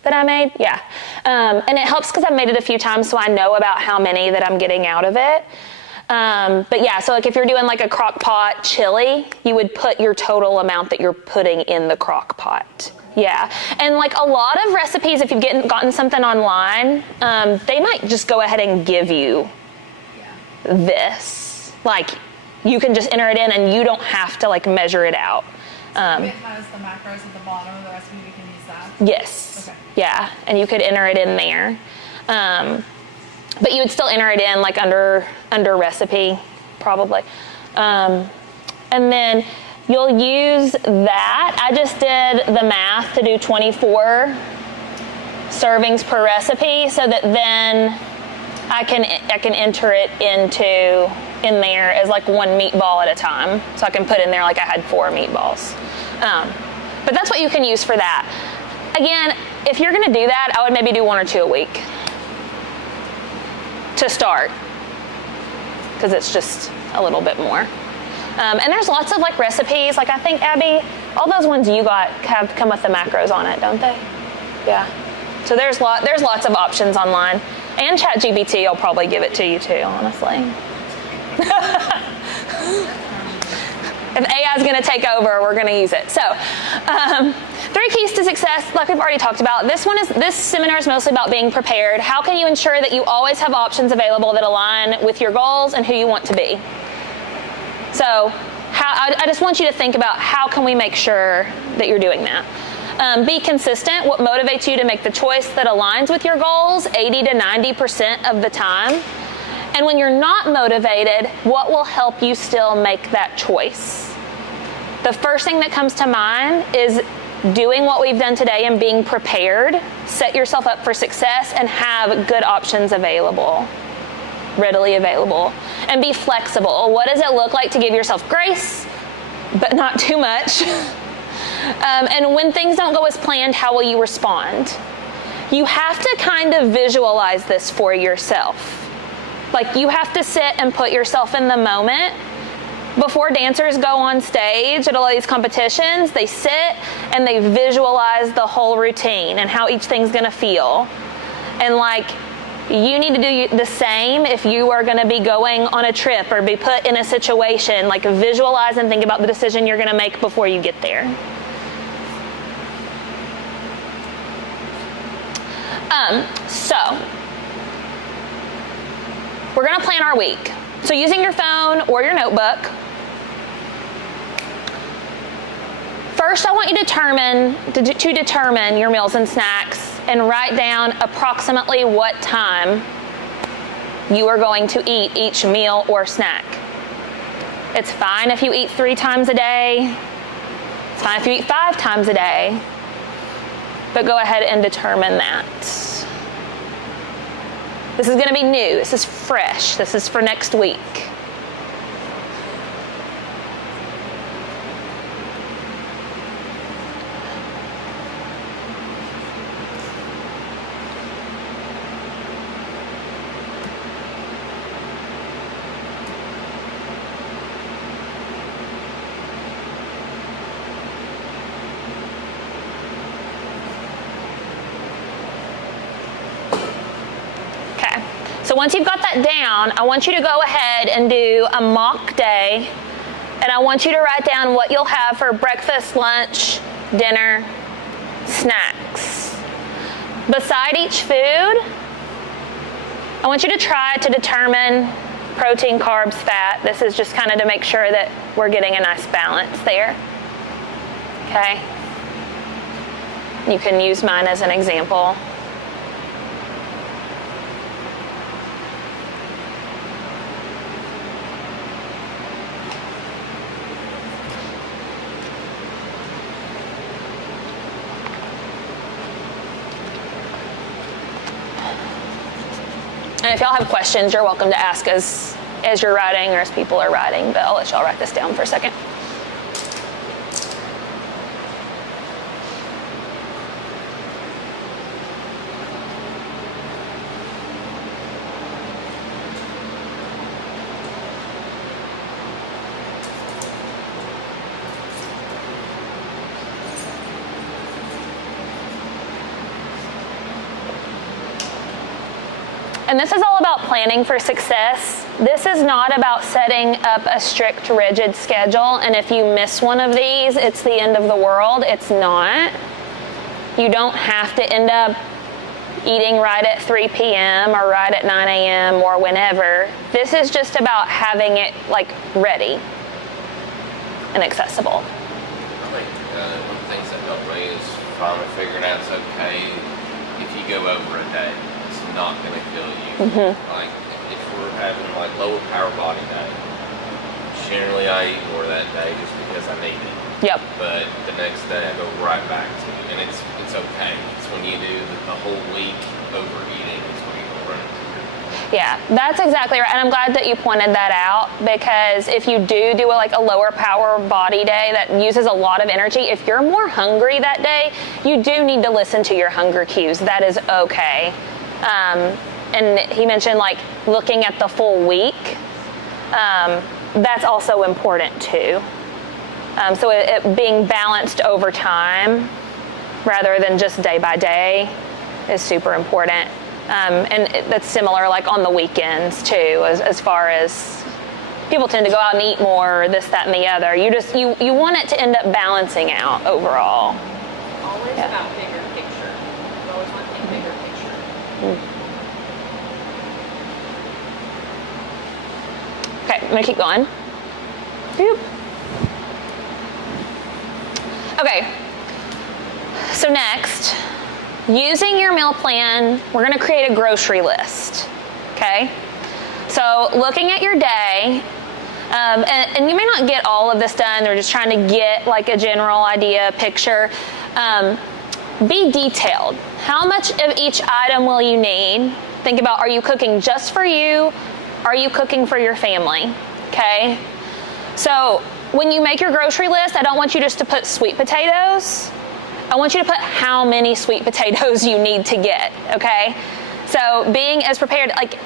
that I made, yeah. And it helps because I've made it a few times so I know about how many that I'm getting out of it. But yeah, so like if you're doing like a crock pot chili, you would put your total amount that you're putting in the crock pot. Yeah, and like a lot of recipes, if you've gotten something online, they might just go ahead and give you this. Like you can just enter it in and you don't have to like measure it out. If it has the macros at the bottom of the recipe, we can use that? Yes. Okay. Yeah, and you could enter it in there. But you would still enter it in like under recipe, probably. And then you'll use that. I just did the math to do 24 servings per recipe so that then I can enter it in there as like 1 meatball at a time. So I can put in there like I had 4 meatballs. But that's what you can use for that. Again, if you're gonna do that, I would maybe do 1 or 2 a week to start, because it's just a little bit more. And there's lots of like recipes, like I think, Abby, all those ones you got have come with the macros on it, don't they? Yeah. So there's lots of options online. And ChatGPT will probably give it to you too, honestly. If AI is going to take over, we're going to use it. So, 3 keys to success, like we've already talked about. This seminar is mostly about being prepared. How can you ensure that you always have options available that align with your goals and who you want to be? So, I just want you to think about how can we make sure that you're doing that. Be consistent. What motivates you to make the choice that aligns with your goals 80 to 90% of the time? And when you're not motivated, what will help you still make that choice? The first thing that comes to mind is doing what we've done today and being prepared. Set yourself up for success and have good options available, readily available. And be flexible. What does it look like to give yourself grace, but not too much? And when things don't go as planned, how will you respond? You have to kind of visualize this for yourself. Like you have to sit and put yourself in the moment. Before dancers go on stage at all these competitions, they sit and they visualize the whole routine and how each thing's gonna feel. And like, you need to do the same if you are gonna be going on a trip or be put in a situation. Like visualize and think about the decision you're gonna make before you get there. So, we're gonna plan our week. So using your phone or your notebook, first I want you to determine your meals and snacks and write down approximately what time you are going to eat each meal or snack. It's fine if you eat 3 times a day. It's fine if you eat 5 times a day. But go ahead and determine that. This is going to be new. This is fresh. This is for next week. So once you've got that down, I want you to go ahead and do a mock day, and I want you to write down what you'll have for breakfast, lunch, dinner, snacks. Beside each food, I want you to try to determine protein, carbs, fat. This is just kind of to make sure that we're getting a nice balance there. Okay? You can use mine as an example. And if y'all have questions, you're welcome to ask as you're writing or as people are writing, but I'll let y'all write this down for a second. And this is all about planning for success. This is not about setting up a strict, rigid schedule, and if you miss one of these, it's the end of the world. It's not. You don't have to end up eating right at 3 p.m. or right at 9 a.m. or whenever. This is just about having it like ready and accessible. I think one of the things that helped me is finally figuring out it's okay if you go over a day. It's not going to kill you. Like if we're having like lower power body day, generally I eat more that day just because I need it. Yep. But the next day I go right back to it, and it's okay. It's when you do the whole week overeating is when you run into it. Yeah, that's exactly right. And I'm glad that you pointed that out, because if you do a lower power body day that uses a lot of energy, if you're more hungry that day, you do need to listen to your hunger cues. That is okay. And he mentioned like looking at the full week. That's also important too. So it being balanced over time rather than just day by day is super important. And that's similar like on the weekends too, as far as people tend to go out and eat more, this, that, and the other. You want it to end up balancing out overall. Always about bigger picture. You always want to think bigger picture. Okay, I'm gonna keep going. Boop. Okay, so next, using your meal plan, we're gonna create a grocery list, okay? So looking at your day, and you may not get all of this done, or just trying to get like a general idea, picture. Be detailed. How much of each item will you need? Think about, are you cooking just for you? Are you cooking for your family? Okay? So when you make your grocery list, I don't want you just to put sweet potatoes. I want you to put how many sweet potatoes you need to get, okay? So being as prepared, like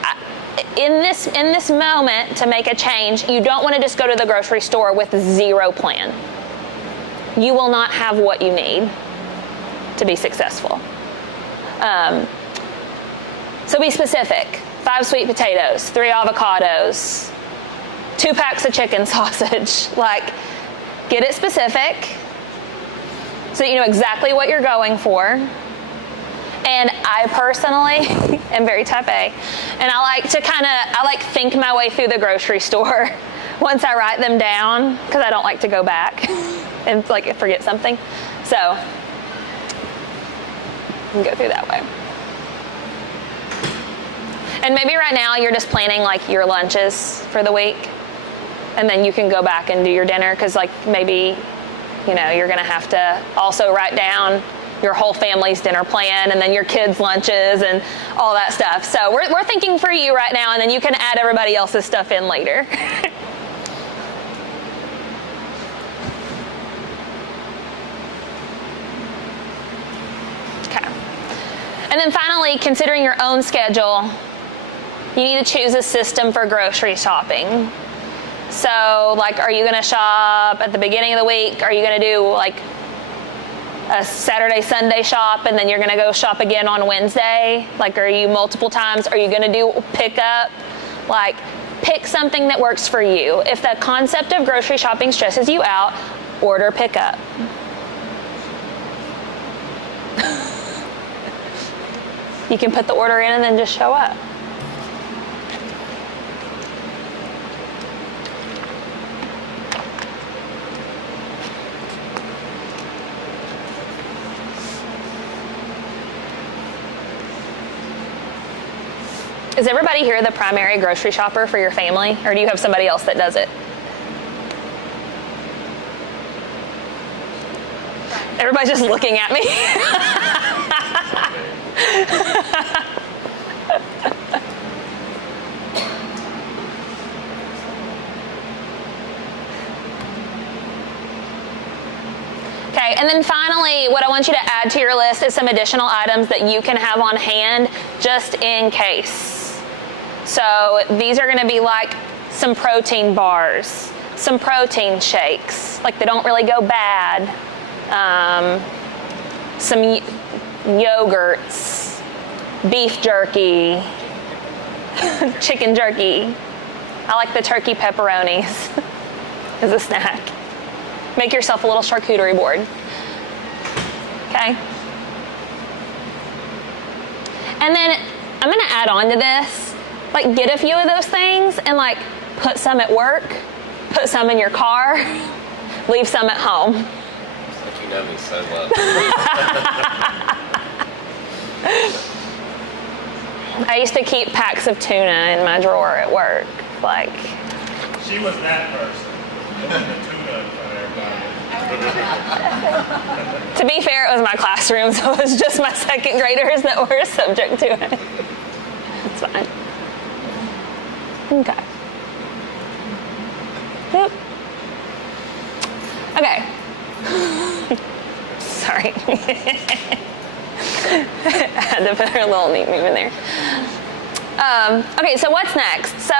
in this moment to make a change, you don't want to just go to the grocery store with zero plan. You will not have what you need to be successful. So be specific. 5 sweet potatoes, 3 avocados, 2 packs of chicken sausage. Like, get it specific so that you know exactly what you're going for. And I personally am very type A, and I like think my way through the grocery store once I write them down, because I don't like to go back and like forget something. So you can go through that way. And maybe right now you're just planning like your lunches for the week, and then you can go back and do your dinner, because like maybe, you know, you're gonna have to also write down your whole family's dinner plan and then your kids' lunches and all that stuff. So we're thinking for you right now, and then you can add everybody else's stuff in later. Okay. And then finally, considering your own schedule, you need to choose a system for grocery shopping. So, like, are you going to shop at the beginning of the week? Are you going to do, like, a Saturday, Sunday shop, and then you're going to go shop again on Wednesday? Like, are you multiple times? Are you going to do pickup? Like, pick something that works for you. If the concept of grocery shopping stresses you out, order pickup. You can put the order in and then just show up. Is everybody here the primary grocery shopper for your family, or do you have somebody else that does it? Everybody's just looking at me. Okay, and then finally, what I want you to add to your list is some additional items that you can have on hand just in case. So these are going to be like some protein bars, some protein shakes, like they don't really go bad, some yogurts, beef jerky, chicken jerky. I like the turkey pepperonis as a snack. Make yourself a little charcuterie board. Okay? And then I'm going to add on to this. Like, get a few of those things and like put some at work, put some in your car, leave some at home. It's like you know me so well. I used to keep packs of tuna in my drawer at work. Like, She was that person. The tuna for everybody. to be fair, it was my classroom, so it was just my second graders that were subject to it. It's fine. Okay. Yep. Okay. Sorry. I had to put her little neat move in there. Okay, so what's next? So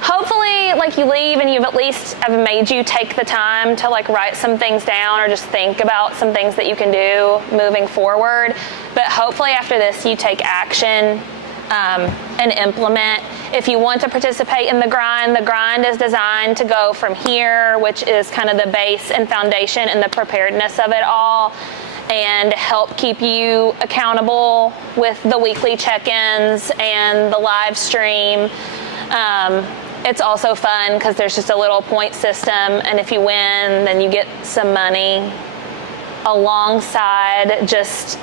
hopefully, like, you leave and you've at least, I've made you take the time to like write some things down or just think about some things that you can do moving forward. But hopefully after this, you take action and implement. If you want to participate in the grind is designed to go from here, which is kind of the base and foundation and the preparedness of it all, and help keep you accountable with the weekly check-ins and the live stream. It's also fun because there's just a little point system, and if you win, then you get some money alongside just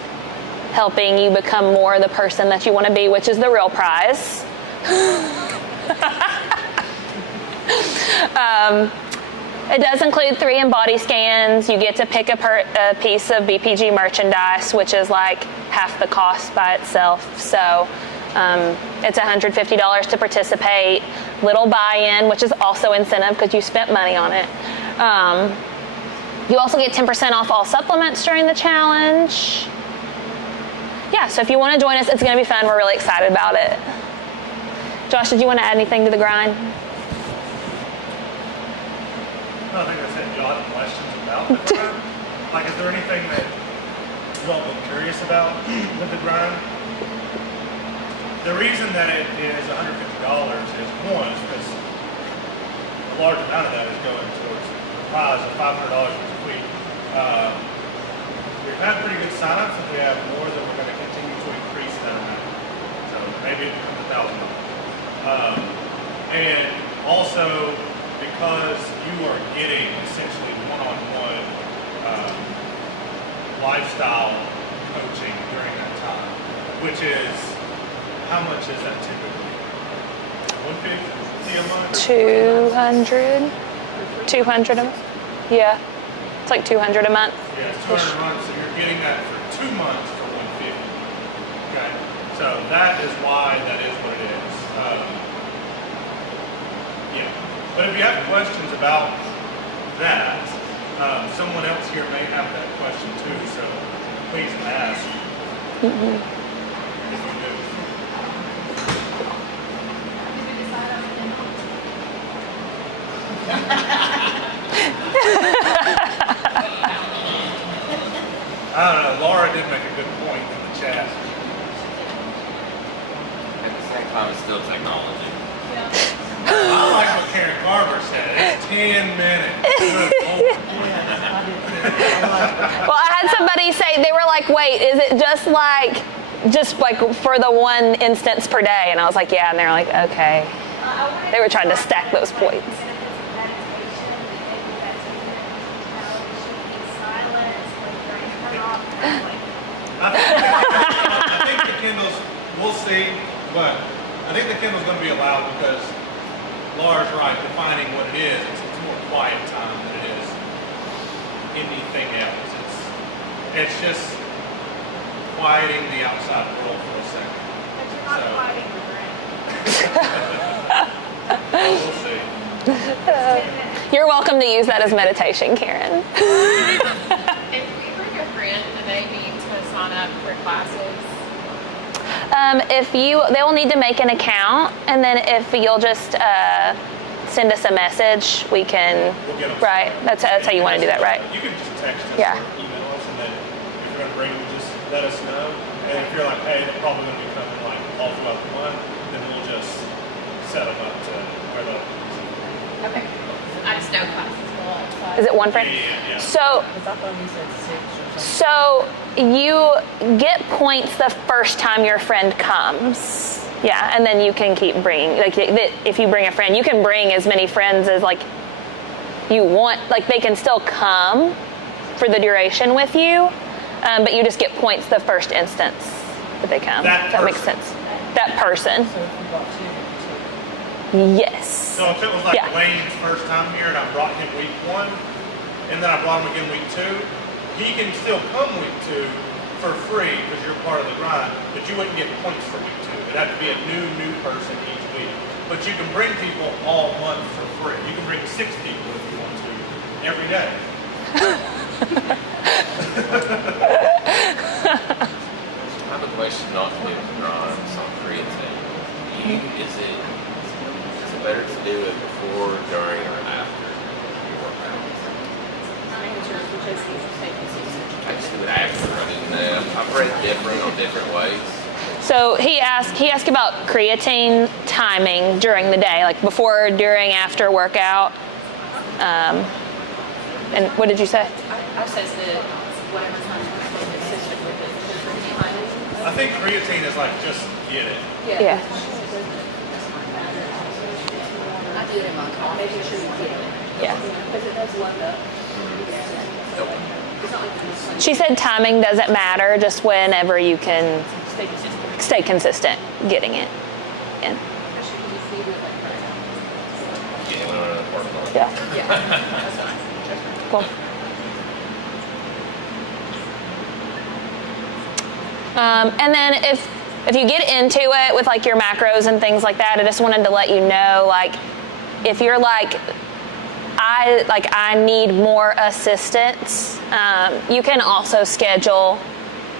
helping you become more the person that you want to be, which is the real prize. It does include 3 in-body scans. You get to pick a piece of BPG merchandise, which is like half the cost by itself. So it's $150 to participate. Little buy-in, which is also incentive because you spent money on it. You also get 10% off all supplements during the challenge. Yeah, so if you want to join us, it's going to be fun. We're really excited about it. Josh, did you want to add anything to the grind? No, I think that's it. Do y'all have questions about the grind? Like, is there anything that y'all been curious about with the grind? The reason that it is $150 is, one, is because a large amount of that is going towards the prize of $500 each week. We've had pretty good signups, and we have more that we're going to continue to increase that amount. So maybe it becomes $1,000. And also, because you are getting essentially one-on-one lifestyle coaching during that time, which is How much is that typically? 150 a month? 200. 200 a month. Yeah. It's like 200 a month. Yeah, it's 200 a month, so you're getting that for 2 months for 150. Okay, so that is why that is what it is. Yeah, but if you have questions about that, someone else here may have that question too, so please ask. If you do. I don't know, Laura did make a good point in the chat. At the same time, it's still technology. I like what Karen Carver said, it's 10 minutes. Good Lord. Well, I had somebody say, they were like, wait, is it just like for the one instance per day? And I was like, yeah. And they're like, okay. They were trying to stack those points. I think the Kindles, we'll see, but I think the Kindle's going to be allowed because Laura's right, defining what it is. It's more quiet time than it is anything else. It's just quieting the outside world for a second. But you're not quieting the brain. We'll see. You're welcome to use that as meditation, Karen. If we bring a friend, do they need to sign up for classes? They will need to make an account, and then if you'll just send us a message, we can. We'll get them Right. That's how you want to do that, right? You can just text us Yeah. or email us, and then if you're going to bring them, just let us know. And if you're like, hey, they're probably going to be coming like all throughout the month, then we'll just set them up to where they'll. Okay. I just know classes will. Is it one friend? Yeah. So you get points the first time your friend comes. Yeah, and then you can keep bringing. Like if you bring a friend, you can bring as many friends as like you want. Like they can still come for the duration with you, but you just get points the first instance that they come. That makes sense. That person. So if we bought two, Yes. So if it was like Yeah. Wayne's first time here and I brought him week 1, and then I brought him again week 2, he can still come week 2 for free because you're part of the grind, but you wouldn't get points for week 2. It'd have to be a new person each week. But you can bring people all month for free. You can bring 6 people if you want to every day. I have a question not to do with grind, so I'm creatine. Is it better to do it before, during, or after your workout? I just do it after. I mean, I've read different on different ways. So he asked about creatine timing during the day, like before, during, after workout. And what did you say? I says that whatever time you're consistent with it, I think creatine is like just get it. Yeah. I do it in my car. making sure you get it. Yeah. Because it does load up. It's not like you just She said timing doesn't matter, just whenever you can stay consistent. stay consistent getting it in. Especially when you see it like right now. Yeah, when I'm in the parking lot. Yeah. Yeah, that's fine. Cool. And then if you get into it with like your macros and things like that, I just wanted to let you know, like, if you're like, I need more assistance, you can also schedule.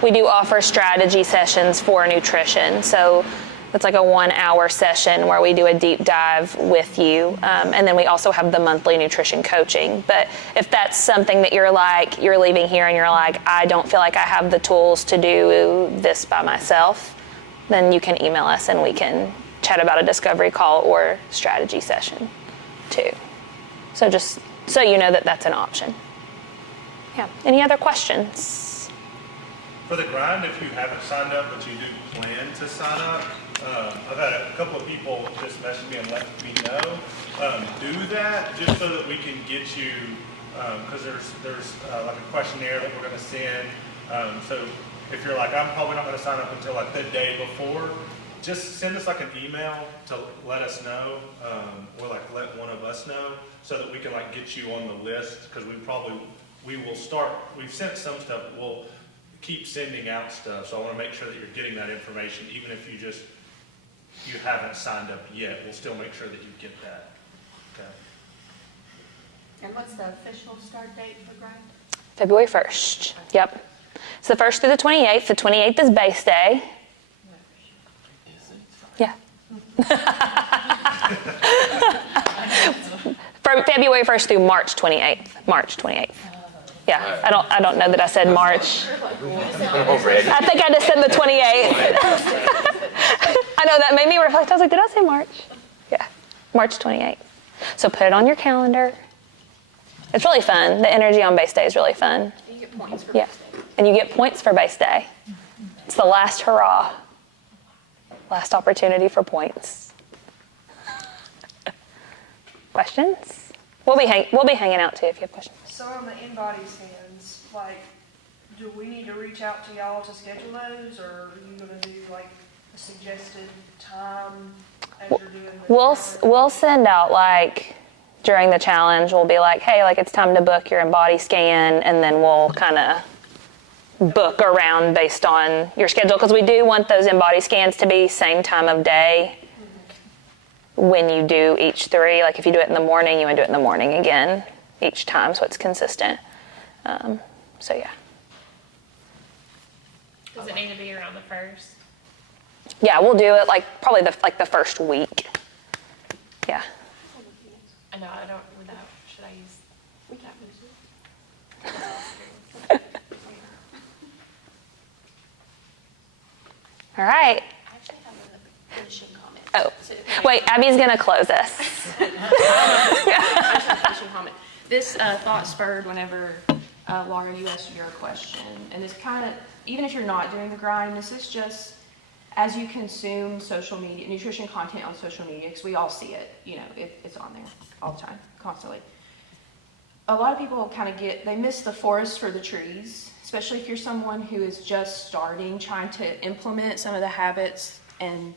We do offer strategy sessions for nutrition. So it's like a 1-hour session where we do a deep dive with you. And then we also have the monthly nutrition coaching. But if that's something that you're like, you're leaving here and you're like, I don't feel like I have the tools to do this by myself, then you can email us and we can chat about a discovery call or strategy session too. So just so you know that that's an option. Yeah. Any other questions? For the grind, if you haven't signed up, but you do plan to sign up, I've had a couple of people just message me and let me know. Do that just so that we can get you, because there's like a questionnaire that we're going to send. So if you're like, I'm probably not going to sign up until like the day before, just send us like an email to let us know, or like let one of us know, so that we can like get you on the list, because we will start, we've sent some stuff, but we'll keep sending out stuff, so I want to make sure that you're getting that information, even if you haven't signed up yet, we'll still make sure that you get that. Okay. And what's the official start date for grind? February 1st. Yep. So the 1st through the 28th. The 28th is base day. Yeah. From February 1st through March 28th. March 28th. Yeah. I don't know that I said March. Already. I think I just said the 28th. I know that made me reflect. I was like, did I say March? Yeah. March 28th. So put it on your calendar. It's really fun. The energy on base day is really fun. You get points for Yeah. base day. And you get points for base day. It's the last hurrah. Last opportunity for points. Questions? We'll be hanging out too if you have questions. So on the in-body scans, like, do we need to reach out to y'all to schedule those, or are you gonna do like a suggested time as you're doing the? We'll send out like during the challenge, we'll be like, hey, like it's time to book your in-body scan, and then we'll kind of book around based on your schedule, because we do want those in-body scans to be same time of day when you do each 3. Like if you do it in the morning, you want to do it in the morning again each time, so it's consistent. So yeah. Does it need to be around the 1st? Yeah, we'll do it like probably the first week. Yeah. I know, I don't know. Should I use? We can't lose it. All right. I actually have a finishing comment. Oh, So- wait, Abby's gonna close us. I just have a finishing comment. This thought spurred whenever Laura, you asked your question, and it's kind of, even if you're not doing the grind, this is just as you consume social media, nutrition content on social media, because we all see it, it's on there all the time, constantly. A lot of people kind of they miss the forest for the trees, especially if you're someone who is just starting, trying to implement some of the habits and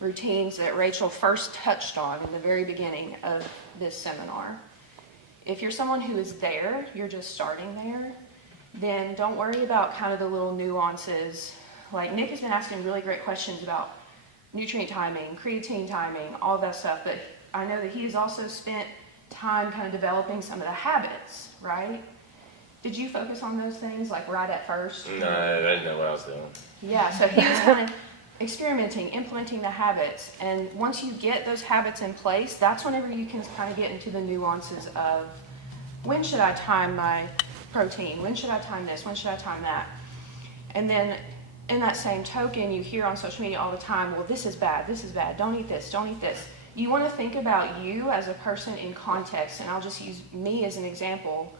routines that Rachel first touched on in the very beginning of this seminar. If you're someone who is there, you're just starting there, then don't worry about kind of the little nuances. Like Nick has been asking really great questions about nutrient timing, creatine timing, all that stuff, but I know that he's also spent time kind of developing some of the habits, right? Did you focus on those things like right at first? No, I didn't know what I was doing. Yeah, so he was kind of experimenting, implementing the habits, and once you get those habits in place, that's whenever you can kind of get into the nuances of when should I time my protein, when should I time this, when should I time that, and then in that same token, you hear on social media all the time, well, this is bad, don't eat this, don't eat this. You want to think about you as a person in context, and I'll just use me as an example.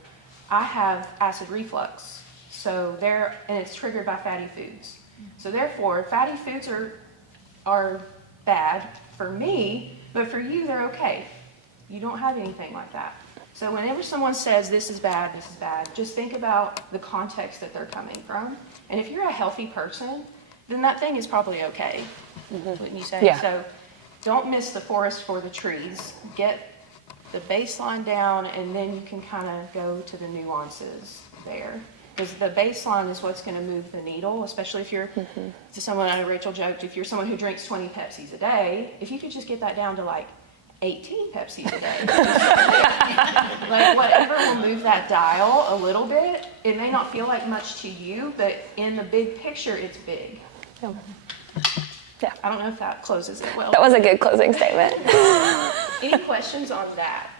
I have acid reflux, and it's triggered by fatty foods. So therefore, fatty foods are bad for me, but for you, they're okay. You don't have anything like that. So whenever someone says this is bad, just think about the context that they're coming from. And if you're a healthy person, then that thing is probably okay, wouldn't you say? Yeah. So don't miss the forest for the trees. Get the baseline down, and then you can kind of go to the nuances there. Because the baseline is what's going to move the needle, especially if you're, to someone, I know Rachel joked, if you're someone who drinks 20 Pepsis a day, if you could just get that down to like 18 Pepsis a day. Like whatever will move that dial a little bit. It may not feel like much to you, but in the big picture, it's big. Yeah. I don't know if that closes it well. That was a good closing statement. Any questions on that?